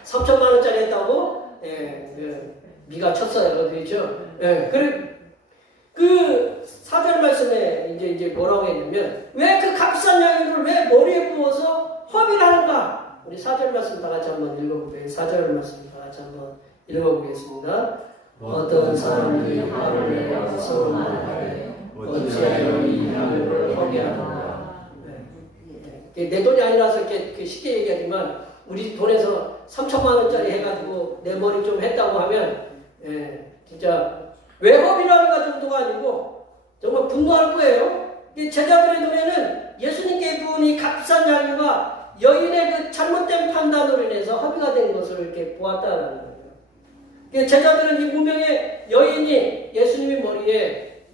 3천만 원짜리 했다고? 예, 미가 쳤어요. 그렇죠? 예, 그래. 그 4절 말씀에 이제 뭐라고 했냐면 왜 그 값싼 향유를 왜 머리에 부어서 허비를 하는가? 우리 4절 말씀 다 같이 한번 읽어볼게요. 4절 말씀 다 같이 한번 읽어보겠습니다. 어떤 사람들이 화를 내어 서운하되 어찌하여 이 향유를 허비하는가? 내 돈이 아니라서 이렇게 쉽게 얘기하지만 우리 돈에서 3천만 원짜리 해가지고 내 머리 좀 했다고 하면 진짜 왜 허비를 하는가 정도가 아니고 정말 분노할 거예요. 제자들의 눈에는 예수님께 부은 이 값싼 향유가 여인의 그 잘못된 판단으로 인해서 허비가 된 것을 이렇게 보았다는 거예요. 제자들은 이 무명의 여인이 예수님의 머리에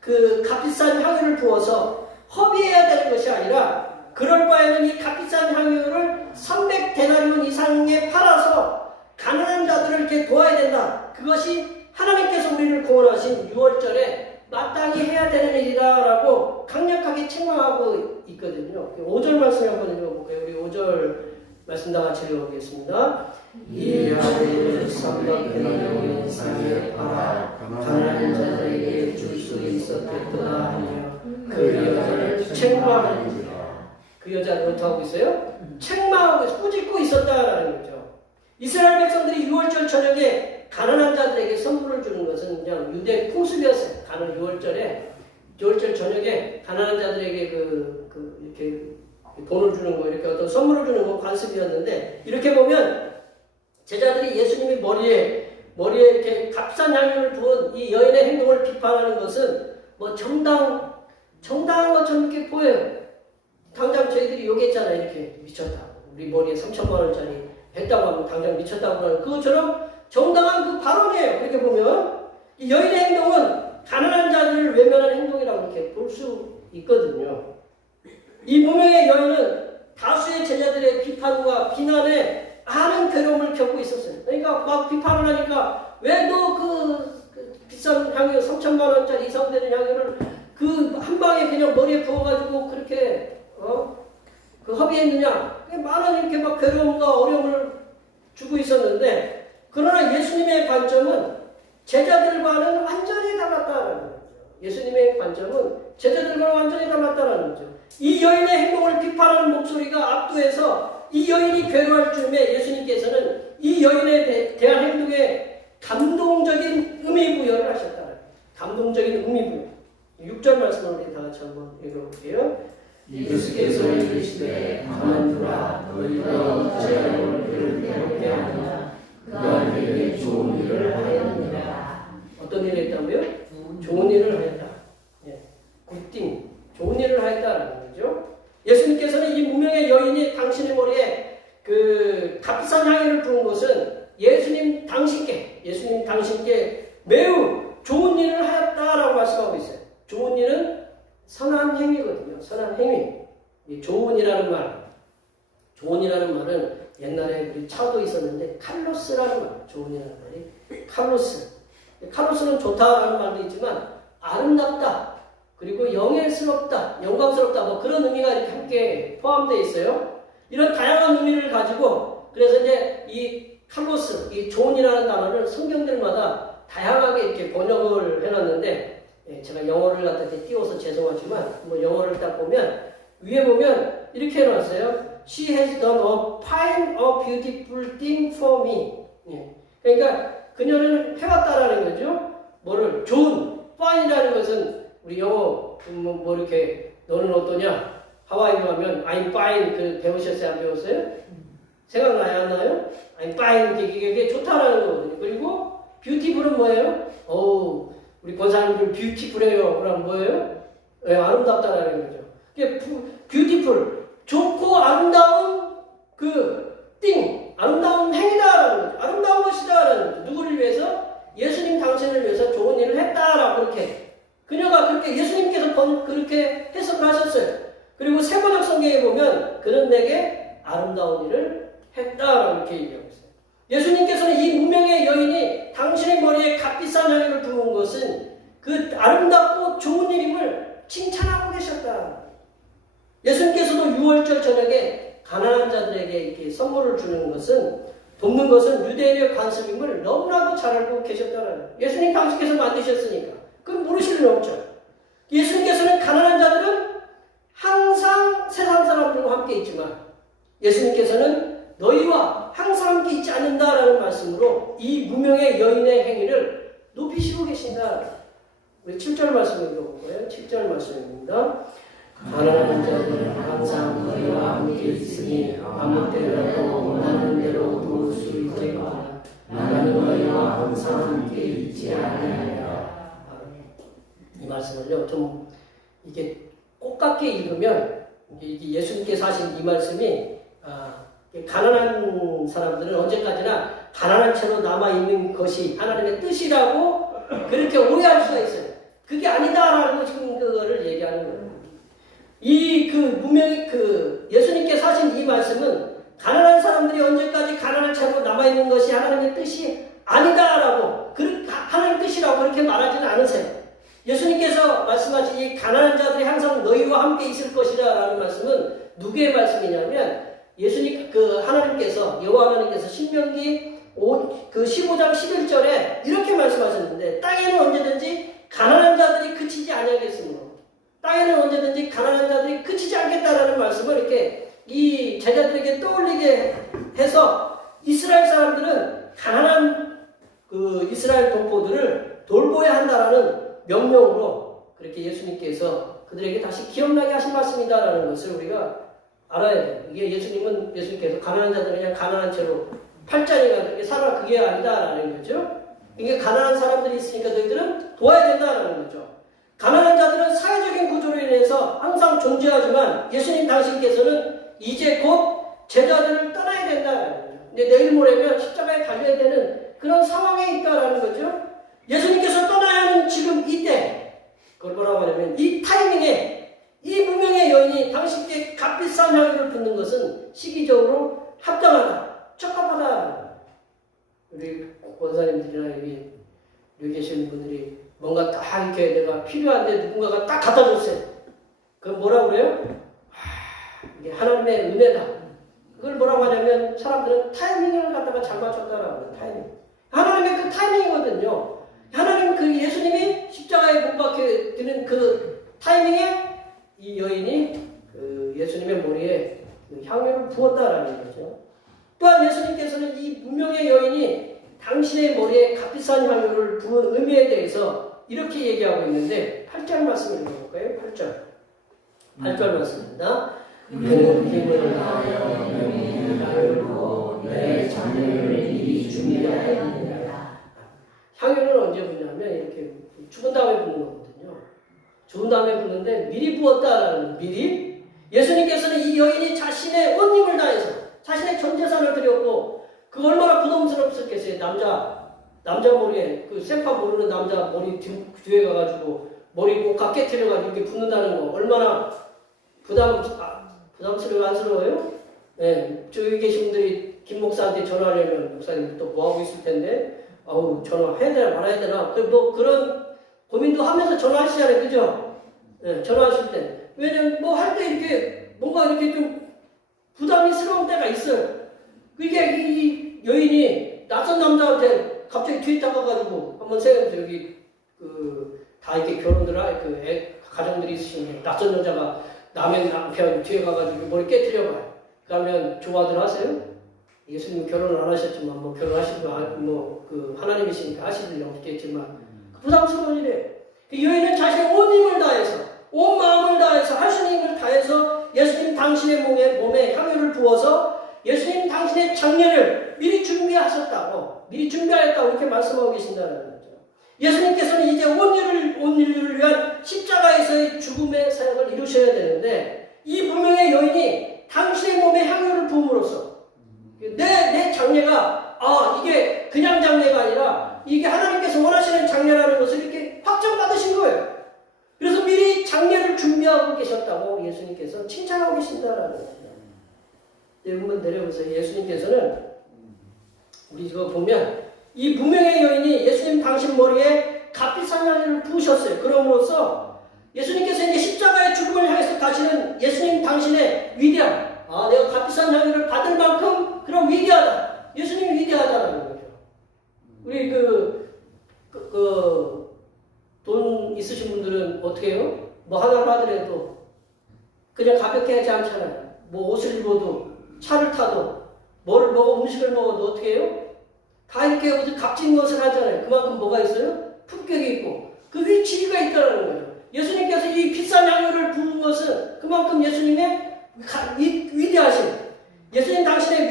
그 값비싼 향유를 부어서 허비해야 되는 것이 아니라 그럴 바에는 이 값비싼 향유를 300데나리온 이상에 팔아서 가난한 자들을 이렇게 도와야 된다. 그것이 하나님께서 우리를 구원하신 6월절에 마땅히 해야 되는 일이다라고 강력하게 책망하고 있거든요. 5절 말씀 한번 읽어볼게요. 우리 5절 말씀 다 같이 읽어보겠습니다. 이 아들을 삼각대나무 인상에 팔아 가난한 자들에게 줄 수 있었겠구나 하며 그 여자를 책망하니라. 그 여자는 어떻게 하고 있어요? 책망하고 있어. 꾸짖고 있었다라는 거죠. 이스라엘 백성들이 6월절 저녁에 가난한 자들에게 선물을 주는 것은 그냥 유대 풍습이었어요. 가는 6월절 저녁에 가난한 자들에게 이렇게 돈을 주는 거, 이렇게 어떤 선물을 주는 거 관습이었는데, 이렇게 보면 제자들이 예수님이 머리에 이렇게 값싼 향유를 부은 이 여인의 행동을 비판하는 것은 뭐 정당한 것처럼 이렇게 보여요. 당장 저희들이 욕했잖아요. 이렇게 미쳤다. 우리 머리에 3천만 원짜리 했다고 하면 당장 미쳤다고 하는 그것처럼 정당한 그 발언이에요. 그렇게 보면 이 여인의 행동은 가난한 자들을 외면하는 행동이라고 이렇게 볼 수 있거든요. 이 무명의 여인은 다수의 제자들의 비판과 비난에 많은 괴로움을 겪고 있었어요. 그러니까 막 비판을 하니까 왜 너 그 비싼 향유 3천만 원짜리 이상 되는 향유를 그 한 방에 그냥 머리에 부어가지고 그렇게 그 허비했느냐? 많은 이렇게 막 괴로움과 어려움을 주고 있었는데, 그러나 예수님의 관점은 제자들과는 완전히 달랐다는 거죠. 예수님의 관점은 제자들과는 완전히 달랐다는 거죠. 이 여인의 행동을 비판하는 목소리가 압도해서 이 여인이 괴로워할 즈음에 예수님께서는 이 여인에 대한 행동에 감동적인 의미 부여를 하셨다는 거예요. 감동적인 의미 부여. 6절 말씀을 우리 다 같이 한번 읽어볼게요. 예수께서 이르시되 가만두라 너희가 어찌하여 그를 괴롭게 하느냐 그가 내게 좋은 일을 하였느니라. 어떤 일을 했다고요? 좋은 일을 하였다. 굿띵, 좋은 일을 하였다라는 거죠. 예수님께서는 이 무명의 여인이 당신의 머리에 그 값싼 향유를 부은 것은 예수님 당신께 매우 좋은 일을 하였다라고 말씀하고 있어요. 좋은 일은 선한 행위거든요. 선한 행위. 이 좋은이라는 말은 옛날에 우리 차도 있었는데 칼로스라는 말. 좋은이라는 말이 칼로스. 칼로스는 좋다라는 말도 있지만 아름답다. 그리고 영예스럽다, 영광스럽다, 뭐 그런 의미가 이렇게 함께 포함되어 있어요. 이런 다양한 의미를 가지고, 그래서 이제 이 칼로스, 이 좋은이라는 단어를 성경들마다 다양하게 이렇게 번역을 해놨는데, 제가 영어를 갖다 이렇게 띄워서 죄송하지만, 뭐 영어를 딱 보면, 위에 보면 이렇게 해놨어요. She has done a fine, a beautiful thing for me. 그러니까 그녀는 해왔다라는 거죠. 뭐를? 좋은, fine이라는 것은 우리 영어 뭐 이렇게 너는 어떠냐? 하와이 가면 I'm fine 그 배우셨어요? 안 배웠어요? 생각나요? 안 나요? I'm fine 이게 좋다라는 거거든요. 그리고 beautiful은 뭐예요? 우리 권사님들 beautiful해요. 그럼 뭐예요? 아름답다라는 거죠. 이게 beautiful 좋고 아름다운 그 thing 아름다운 행위다라는 거죠. 아름다운 것이다라는 거죠. 누구를 위해서? 예수님 당신을 위해서 좋은 일을 했다라고 그렇게. 그녀가 그렇게 예수님께서 그렇게 해석을 하셨어요. 그리고 세번역 성경에 보면 그는 내게 아름다운 일을 했다라고 이렇게 얘기하고 있어요. 예수님께서는 이 무명의 여인이 당신의 머리에 값비싼 향유를 부은 것은 그 아름답고 좋은 일임을 칭찬하고 계셨다. 예수님께서도 6월절 저녁에 가난한 자들에게 이렇게 선물을 주는 것은 돕는 것은 유대인의 관습임을 너무나도 잘 알고 계셨다는 거예요. 예수님 당신께서 만드셨으니까. 그건 모르실 일 없죠. 예수님께서는 가난한 자들은 항상 세상 사람들과 함께 있지만 예수님께서는 너희와 항상 함께 있지 않는다라는 말씀으로 이 무명의 여인의 행위를 높이시고 계신다. 우리 7절 말씀을 읽어볼 거예요. 7절 말씀입니다. 가난한 자들은 항상 너희와 함께 있으니 아무 때라도 원하는 대로 도울 수 있겠거나 나는 너희와 항상 함께 있지 않으리라. 이 말씀을요, 좀 이게 꽃같게 읽으면 이게 예수님께서 하신 이 말씀이 가난한 사람들은 언제까지나 가난한 채로 남아있는 것이 하나님의 뜻이라고 그렇게 오해할 수가 있어요. 그게 아니다라고 지금 그거를 얘기하는 거예요. 예수님께서 하신 이 말씀은 가난한 사람들이 언제까지 가난한 채로 남아있는 것이 하나님의 뜻이 아니다라고, 하나님의 뜻이라고 그렇게 말하지는 않으세요. 예수님께서 말씀하신 이 가난한 자들이 항상 너희와 함께 있을 것이다 라는 말씀은 누구의 말씀이냐면 예수님 하나님께서 여호와 하나님께서 신명기 15장 11절에 이렇게 말씀하셨는데 땅에는 언제든지 가난한 자들이 그치지 아니하겠으므로 땅에는 언제든지 가난한 자들이 그치지 않겠다라는 말씀을 이렇게 이 제자들에게 떠올리게 해서 이스라엘 사람들은 가난한 이스라엘 동포들을 돌보아야 한다라는 명령으로 그렇게 예수님께서 그들에게 다시 기억나게 하신 말씀이다라는 것을 우리가 알아야 돼요. 이게 예수님께서 가난한 자들은 그냥 가난한 채로 팔자니까 그렇게 살아 그게 아니다라는 거죠. 이게 가난한 사람들이 있으니까 너희들은 도와야 된다라는 거죠. 가난한 자들은 사회적인 구조로 인해서 항상 존재하지만 예수님 당신께서는 이제 곧 제자들을 떠나야 된다라는 거죠. 근데 내일 모레면 십자가에 달려야 되는 그런 상황에 있다라는 거죠. 예수님께서 떠나야 하는 지금 이때 그걸 뭐라고 하냐면 이 타이밍에 이 무명의 여인이 당신께 값비싼 향유를 붓는 것은 시기적으로 합당하다, 적합하다. 우리 원사님들이나 여기 계시는 분들이 뭔가 딱 이렇게 내가 필요한데 누군가가 딱 갖다 줬어요. 그건 뭐라고 그래요? 이게 하나님의 은혜다. 그걸 뭐라고 하냐면 사람들은 타이밍을 갖다가 잘 맞췄다라고 해요. 타이밍. 하나님의 그 타이밍이거든요. 하나님 예수님이 십자가에 못 박혀 드는 그 타이밍에 이 여인이 예수님의 머리에 향유를 부었다라는 거죠. 또한 예수님께서는 이 무명의 여인이 당신의 머리에 값비싼 향유를 부은 의미에 대해서 이렇게 얘기하고 있는데 8절 말씀 읽어볼까요? 8절 말씀입니다. 그는 힘을 다하여 향유를 부어 내 장례를 미리 준비하였느니라. 향유는 언제 부냐면 이렇게 죽은 다음에 부는 거거든요. 죽은 다음에 부는데 미리 부었다라는 미리 예수님께서는 이 여인이 자신의 온 힘을 다해서 자신의 전 재산을 드렸고 그 얼마나 부담스럽겠어요. 남자 머리에 셀파 모르는 남자 머리 뒤에 가가지고 머리 꼭 각게 틀려가지고 이렇게 붓는다는 거 얼마나 부담스러워요? 안스러워요? 네, 저기 계신 분들이 김 목사한테 전화하려면 목사님 또 뭐 하고 있을 텐데 전화해야 되나 말아야 되나 그런 고민도 하면서 전화하시잖아요, 그죠? 네, 전화하실 때 왜냐면 뭐 할 때 이렇게 뭔가 이렇게 좀 부담스러운 때가 있어요. 그게 이 여인이 낯선 남자한테 갑자기 뒤에 다가가지고 한번 생각해보세요. 여기 다 이렇게 결혼들 가정들이 있으시면 낯선 여자가 남의 남편 뒤에 가가지고 머리 깨트려봐요. 그러면 좋아들 하세요? 예수님 결혼을 안 하셨지만 뭐 결혼하시고 하나님이시니까 하실 일은 없겠지만 부담스러운 일이에요. 그 여인은 자신의 온 힘을 다해서 온 마음을 다해서 하시는 힘을 다해서 예수님 당신의 몸에 향유를 부어서 예수님 당신의 장례를 미리 준비하셨다고 미리 준비하였다고 이렇게 말씀하고 계신다는 거죠. 예수님께서는 이제 온 인류를 위한 십자가에서의 죽음의 사역을 이루셔야 되는데 이 무명의 여인이 당신의 몸에 향유를 부음으로써 내 장례가 이게 그냥 장례가 아니라 이게 하나님께서 원하시는 장례라는 것을 이렇게 확정받으신 거예요. 그래서 미리 장례를 준비하고 계셨다고 예수님께서 칭찬하고 계신다라는 거죠. 여러분 내려보세요. 예수님께서는 우리 이거 보면 이 무명의 여인이 예수님 당신 머리에 값비싼 향유를 부으셨어요. 그럼으로써 예수님께서 이제 십자가의 죽음을 향해서 가시는 예수님 당신의 위대함, 내가 값비싼 향유를 받을 만큼 그런 위대하다. 예수님이 위대하다라는 거죠. 우리 돈 있으신 분들은 어떻게 해요? 뭐 하나를 하더라도 그냥 가볍게 하지 않잖아요. 뭐 옷을 입어도 차를 타도 뭐를 먹어 음식을 먹어도 어떻게 해요? 다 이렇게 값진 것을 하잖아요. 그만큼 뭐가 있어요? 품격이 있고 그 위치가 있다는 거죠. 예수님께서 이 비싼 향유를 부은 것은 그만큼 예수님의 위대하심, 예수님 당신의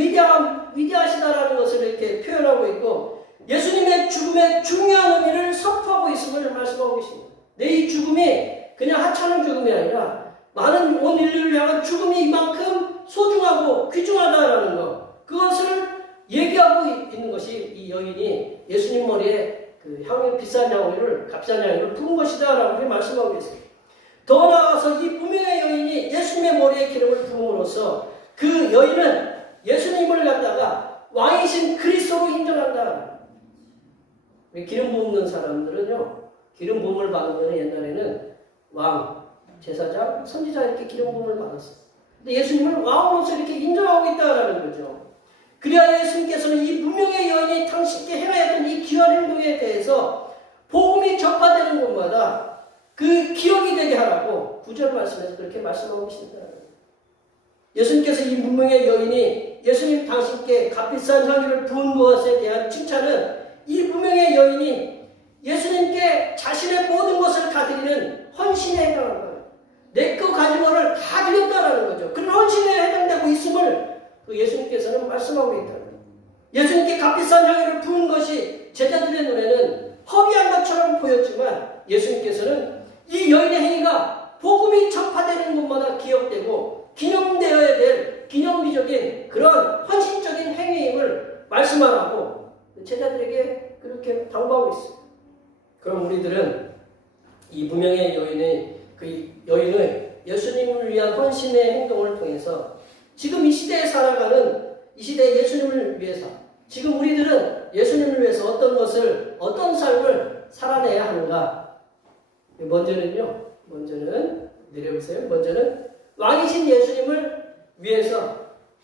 위대하시다라는 것을 이렇게 표현하고 있고 예수님의 죽음의 중요한 의미를 선포하고 있음을 말씀하고 계십니다. 내 이 죽음이 그냥 하찮은 죽음이 아니라 많은 온 인류를 향한 죽음이 이만큼 소중하고 귀중하다라는 것, 그것을 얘기하고 있는 것이 이 여인이 예수님 머리에 비싼 향유를 값싼 향유를 부은 것이다라고 우리 말씀하고 있습니다. 더 나아가서 이 무명의 여인이 예수님의 머리에 기름을 부음으로써 그 여인은 예수님을 갖다가 왕이신 그리스도로 인정한다. 기름 부음는 사람들은요, 기름 부음을 받으면 옛날에는 왕, 제사장, 선지자 이렇게 기름 부음을 받았어요. 근데 예수님을 왕으로서 이렇게 인정하고 있다는 거죠. 그래야 예수님께서는 이 무명의 여인이 당신께 행하였던 이 귀한 행동에 대해서 복음이 전파되는 곳마다 그 기억이 되게 하라고 9절 말씀에서 그렇게 말씀하고 계십니다. 예수님께서 이 무명의 여인이 예수님 당신께 값비싼 향유를 부은 것에 대한 칭찬은 이 무명의 여인이 예수님께 자신의 모든 것을 다 드리는 헌신에 해당하는 거예요. 내 거 가진 거를 다 드렸다라는 거죠. 그런 헌신에 해당되고 있음을 예수님께서는 말씀하고 있다는 거예요. 예수님께 값비싼 향유를 부은 것이 제자들의 눈에는 허비한 것처럼 보였지만 예수님께서는 이 여인의 행위가 복음이 전파되는 곳마다 기억되고 기념되어야 될 기념비적인 그런 헌신적인 행위임을 말씀하라고 제자들에게 그렇게 당부하고 있습니다. 그럼 우리들은 이 무명의 여인의 예수님을 위한 헌신의 행동을 통해서 지금 이 시대에 살아가는 이 시대의 예수님을 위해서 지금 우리들은 예수님을 위해서 어떤 삶을 살아내야 하는가? 먼저는 내려보세요. 먼저는 왕이신 예수님을 위해서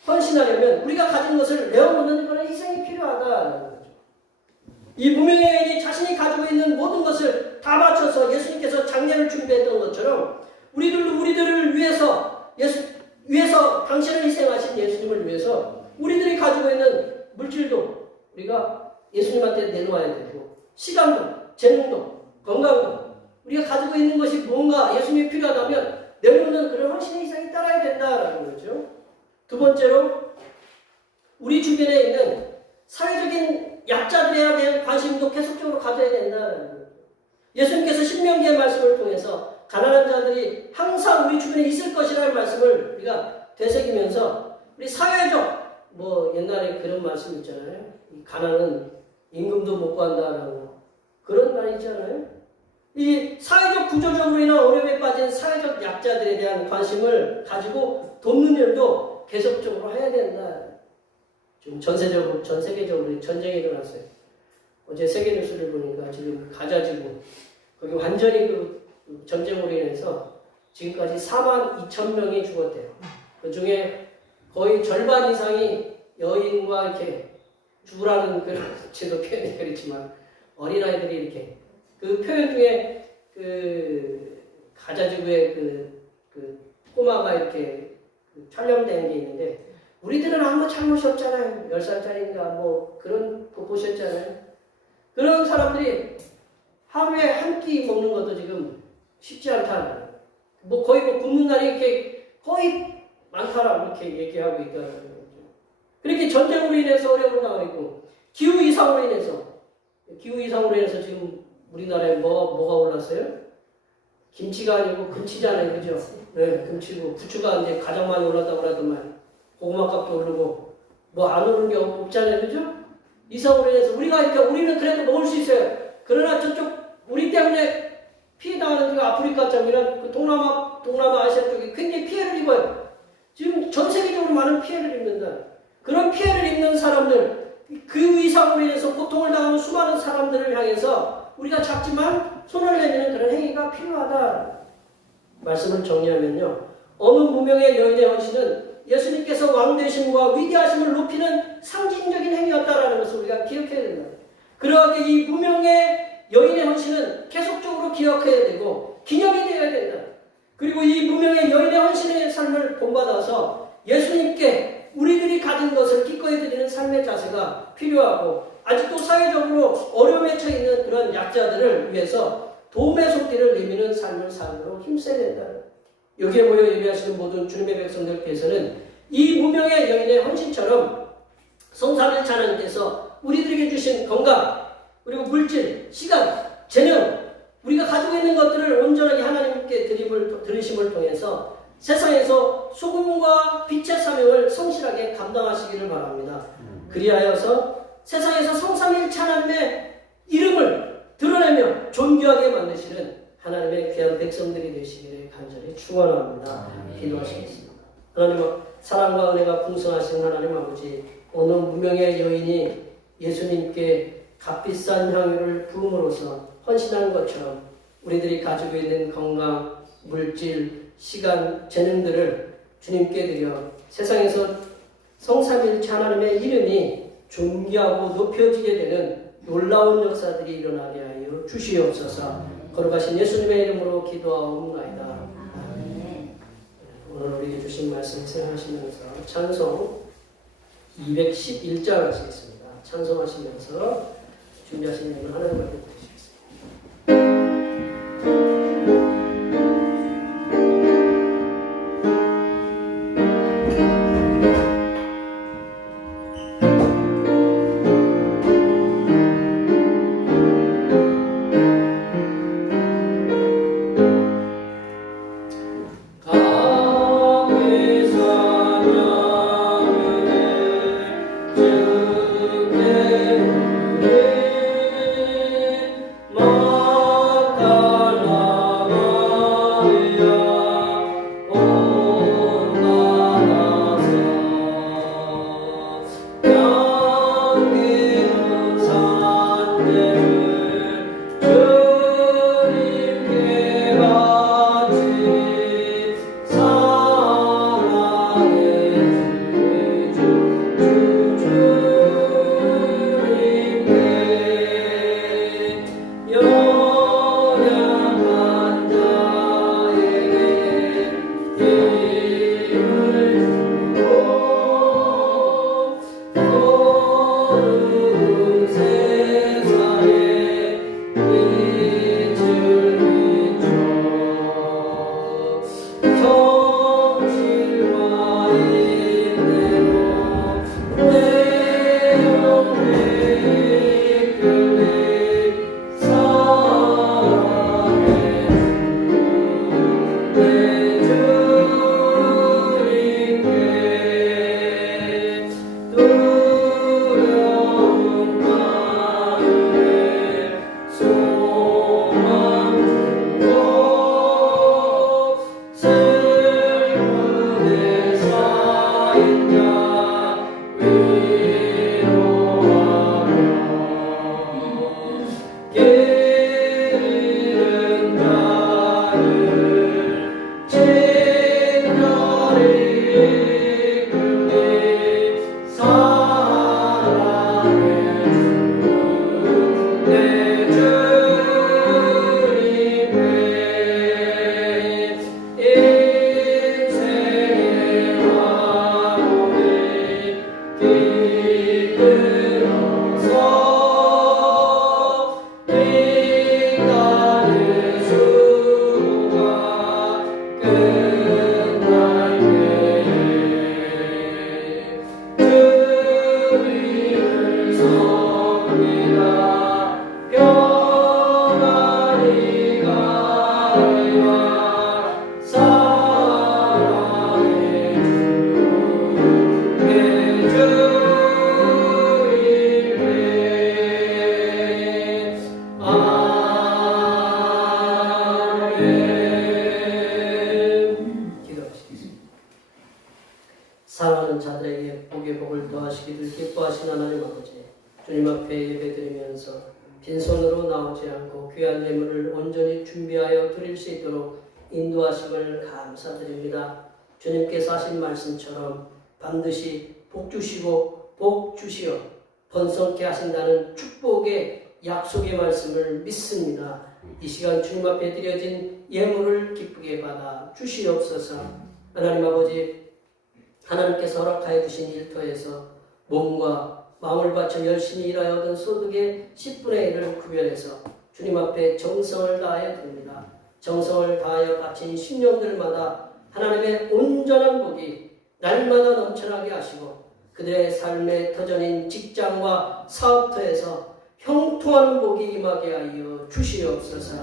헌신하려면 우리가 가진 것을 내어놓는 그런 희생이 필요하다는 거죠. 이 무명의 여인이 자신이 가지고 있는 모든 것을 다 바쳐서 예수님께서 장례를 준비했던 것처럼 우리들을 위해서 당신을 희생하신 예수님을 위해서 우리들이 가지고 있는 물질도 우리가 예수님한테 내놓아야 되고 시간도 재능도 건강도 우리가 가지고 있는 것이 뭔가 예수님이 필요하다면 내놓는 그런 헌신의 희생이 따라야 된다라는 거죠. 두 번째로 우리 주변에 있는 사회적인 약자들에 대한 관심도 계속적으로 가져야 된다는 거죠. 예수님께서 신명기의 말씀을 통해서 가난한 자들이 항상 우리 주변에 있을 것이라는 말씀을 우리가 되새기면서 우리 사회적 옛날에 그런 말씀 있잖아요. 가난은 임금도 못 구한다라고 그런 말이 있잖아요. 이 사회적 구조적으로 인한 어려움에 빠진 사회적 약자들에 대한 관심을 가지고 돕는 일도 계속적으로 해야 된다. 지금 전 세계적으로 전쟁이 일어났어요. 어제 세계 뉴스를 보니까 지금 가자지구 거기 완전히 그 전쟁으로 인해서 지금까지 42,000명이 죽었대요. 그 중에 거의 절반 이상이 여인과 이렇게 죽으라는 그런 제도 표현이 그렇지만 어린아이들이 이렇게 그 표현 중에 그 가자지구에 그 꼬마가 이렇게 촬영된 게 있는데 우리들은 아무 잘못이 없잖아요. 10살짜리인가 그런 거 보셨잖아요. 그런 사람들이 하루에 한 끼 먹는 것도 지금 쉽지 않다. 거의 굶는 날이 이렇게 거의 많다라고 이렇게 얘기하고 있다는 거죠. 그렇게 전쟁으로 인해서 어려움을 당하고 기후 이상으로 인해서 지금 우리나라에 뭐가 올랐어요? 김치가 아니고 금치잖아요, 그죠? 네, 금치고 부추가 이제 가장 많이 올랐다고 하더만 고구마 값도 오르고 안 오른 게 없잖아요, 그죠? 이상으로 인해서 우리는 그래도 먹을 수 있어요. 그러나 저쪽 우리 때문에 피해당하는 그 아프리카 쪽이나 그 동남아 아시아 쪽이 굉장히 피해를 입어요. 지금 전 세계적으로 많은 피해를 입는다. 그런 피해를 입는 사람들, 그 이상으로 인해서 고통을 당하는 수많은 사람들을 향해서 우리가 작지만 손을 내미는 그런 행위가 필요하다. 말씀을 정리하면요. 어느 무명의 여인의 헌신은 예수님께서 왕되심과 위대하심을 높이는 상징적인 행위였다라는 것을 우리가 기억해야 된다. 그러하게 이 무명의 여인의 헌신은 계속적으로 기억해야 되고 기념이 되어야 된다. 그리고 이 무명의 여인의 헌신의 삶을 본받아서 예수님께 우리들이 가진 것을 기꺼이 드리는 삶의 자세가 필요하고 아직도 사회적으로 어려움에 처해 있는 그런 약자들을 위해서 도움의 손길을 내미는 삶을 살도록 힘써야 된다. 여기에 모여 예배하시는 모든 주님의 백성들께서는 이 무명의 여인의 헌신처럼 성삼일체 하나님께서 우리들에게 주신 건강 그리고 물질, 시간, 재능 우리가 가지고 있는 것들을 온전하게 하나님께 드리심을 통해서 세상에서 소금과 빛의 사명을 성실하게 감당하시기를 바랍니다. 그리하여서 세상에서 성삼일체 하나님의 이름을 드러내며 존귀하게 만드시는 하나님의 귀한 백성들이 되시기를 간절히 축원합니다. 기도하시겠습니다. 하나님 사랑과 은혜가 풍성하신 하나님 아버지, 어느 무명의 여인이 예수님께 값비싼 향유를 부음으로써 헌신한 것처럼 우리들이 가지고 있는 건강, 물질, 시간, 재능들을 주님께 드려 세상에서 성삼일체 하나님의 이름이 존귀하고 높여지게 되는 놀라운 역사들이 일어나게 하여 주시옵소서. 거룩하신 예수님의 이름으로 기도하옵나이다. 오늘 우리에게 주신 말씀 생각하시면서 찬송 211절 하시겠습니다. 찬송하시면서 준비하신 일은 하나님 앞에 드리시겠습니다. 사랑하는 자들에게 복의 복을 더하시기를 기뻐하신 하나님 아버지, 주님 앞에 예배드리면서 빈손으로 나오지 않고 귀한 예물을 온전히 준비하여 드릴 수 있도록 인도하심을 감사드립니다. 주님께서 하신 말씀처럼 반드시 복 주시고 복 주시어 번성케 하신다는 축복의 약속의 말씀을 믿습니다. 이 시간 주님 앞에 드려진 예물을 기쁘게 받아 주시옵소서. 하나님 아버지, 하나님께서 허락하여 주신 일터에서 몸과 마음을 바쳐 열심히 일하여 얻은 소득의 10분의 1을 구별해서 주님 앞에 정성을 다하여 드립니다. 정성을 다하여 바친 심령들마다 하나님의 온전한 복이 날마다 넘쳐나게 하시고 그들의 삶의 터전인 직장과 사업터에서 형통하는 복이 임하게 하여 주시옵소서.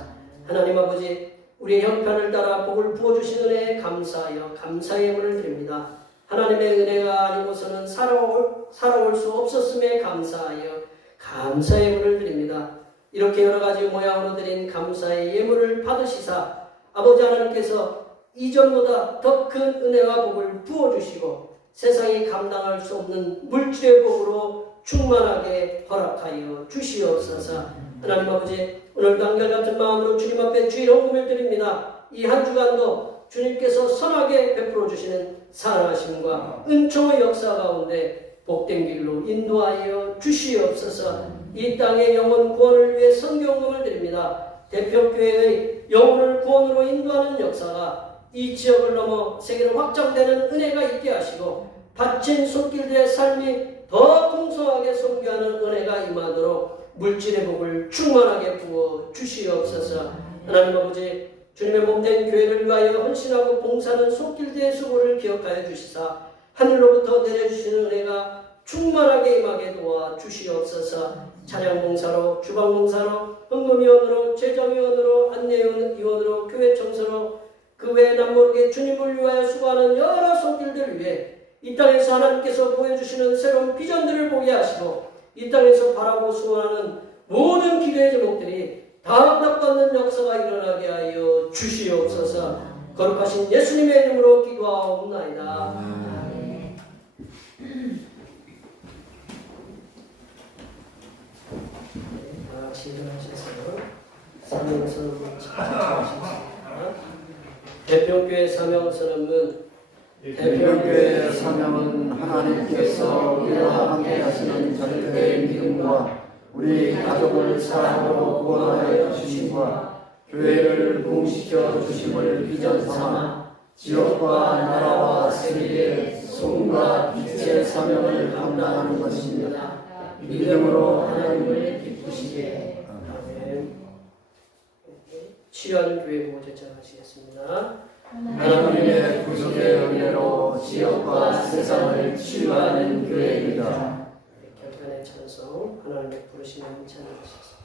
하나님 아버지, 우리의 형편을 따라 복을 부어주신 은혜에 감사하여 감사의 예물을 드립니다. 하나님의 은혜가 아니고서는 살아올 수 없었음에 감사하여 감사의 예물을 드립니다. 이렇게 여러 가지 모양으로 드린 감사의 예물을 받으시사 아버지 하나님께서 이전보다 더 큰 은혜와 복을 부어주시고 세상이 감당할 수 없는 물질의 복으로 충만하게 허락하여 주시옵소서. 하나님 아버지, 오늘도 한결같은 마음으로 주님 앞에 주의 헌금을 드립니다. 이 한 주간도 주님께서 선하게 베풀어 주시는 사랑하심과 은총의 역사 가운데 복된 길로 인도하여 주시옵소서. 이 땅의 영혼 구원을 위해 성경금을 드립니다. 대표교회의 영혼을 구원으로 인도하는 역사가 이 지역을 넘어 세계로 확장되는 은혜가 있게 하시고 바친 손길들의 삶이 더 풍성하게 선교하는 은혜가 임하도록 물질의 복을 충만하게 부어 주시옵소서. 하나님 아버지, 주님의 몸된 교회를 위하여 헌신하고 봉사하는 손길들의 수고를 기억하여 주시사 하늘로부터 내려주시는 은혜가 충만하게 임하게 도와 주시옵소서. 찬양봉사로, 주방봉사로, 헌금위원으로, 재정위원으로, 안내위원으로, 교회 청소로, 그 외에 남모르게 주님을 위하여 수고하는 여러 손길들을 위해 이 땅에서 하나님께서 보여주시는 새로운 비전들을 보게 하시고 이 땅에서 바라고 수원하는 모든 기도의 제목들이 다 응답받는 역사가 일어나게 하여 주시옵소서. 거룩하신 예수님의 이름으로 기도하옵나이다. 일어나셔서 사명선언을 작성하셨습니다. 대표교회 사명선언은 대표교회의 사명은 하나님께서 우리와 함께 하시는 절대의 믿음과 우리 가족을 사랑으로 구원하여 주심과 교회를 부흥시켜 주심을 비전 삼아 지역과 나라와 세계에 소금과 빛의 사명을 감당하는 것입니다. 믿음으로 하나님을 기쁘시게. 아멘. 치유하는 교회 보고 제창하시겠습니다. 하나님의 구속의 은혜로 지역과 세상을 치유하는 교회입니다. 결단의 찬송 하나님의 부르시는 찬양하시겠습니다.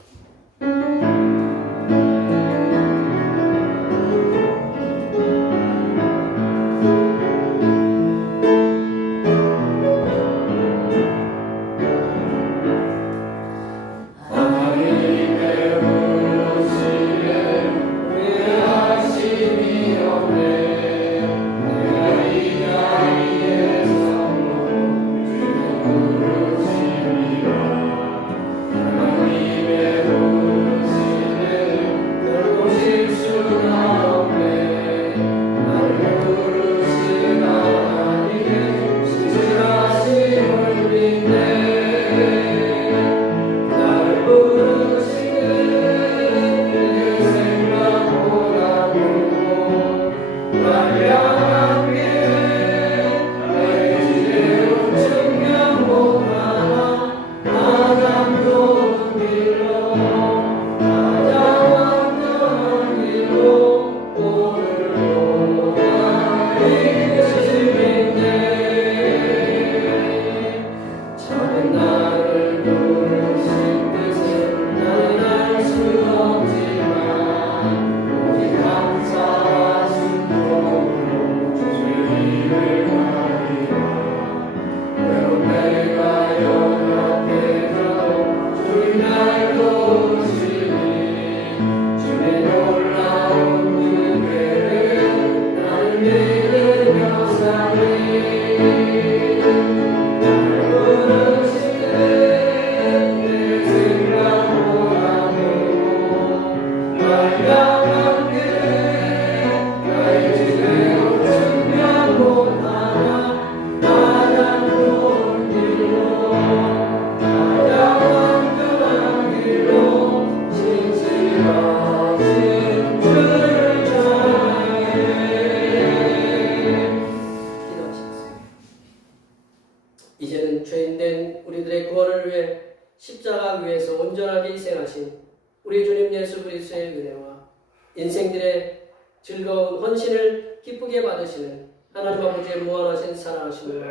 이제는 죄인된 우리들의 구원을 위해 십자가 위에서 온전하게 희생하신 우리 주님 예수 그리스도의 은혜와 인생들의 즐거운 헌신을 기쁘게 받으시는 하나님 아버지의 무한하신 사랑하심으로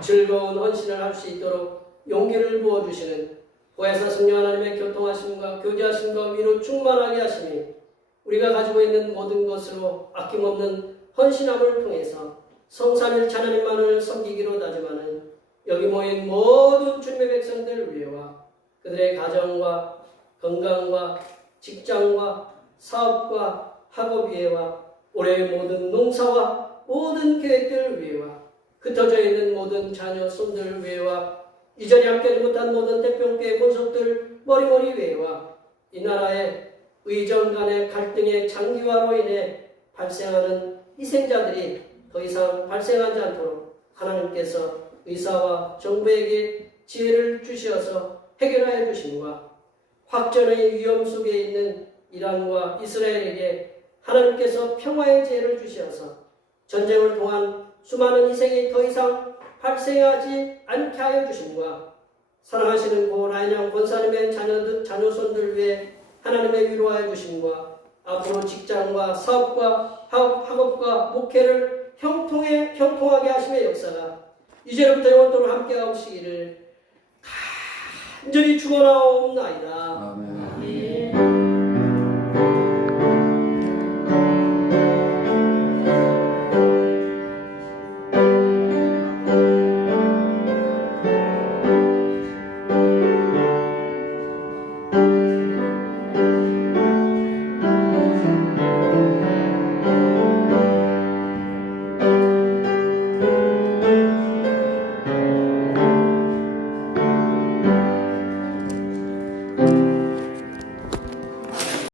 즐거운 헌신을 할 수 있도록 용기를 부어주시는 보혜사 성령 하나님의 교통하심과 교제하심과 위로 충만하게 하시니 우리가 가지고 있는 모든 것으로 아낌없는 헌신함을 통해서 성삼일체 하나님만을 섬기기로 다짐하는 여기 모인 모든 주님의 백성들 위해와 그들의 가정과 건강과 직장과 사업과 학업 위해와 올해의 모든 농사와 모든 계획들 위해와 흩어져 있는 모든 자녀 손들 위해와 이 자리에 함께하지 못한 모든 대표교회 권속들 머리머리 위해와 이 나라의 의정 간의 갈등의 장기화로 인해 발생하는 희생자들이 더 이상 발생하지 않도록 하나님께서 의사와 정부에게 지혜를 주시어서 해결하여 주심과 확전의 위험 속에 있는 이란과 이스라엘에게 하나님께서 평화의 지혜를 주시어서 전쟁을 통한 수많은 희생이 더 이상 발생하지 않게 하여 주심과 사랑하시는 고 라인양 권사님의 자녀손들 위해 하나님의 위로하여 주심과 앞으로 직장과 사업과 학업과 목회를 형통하게 하심의 역사가 이제부터 영원토록 함께 하시기를 간절히 축원하옵나이다. 아멘.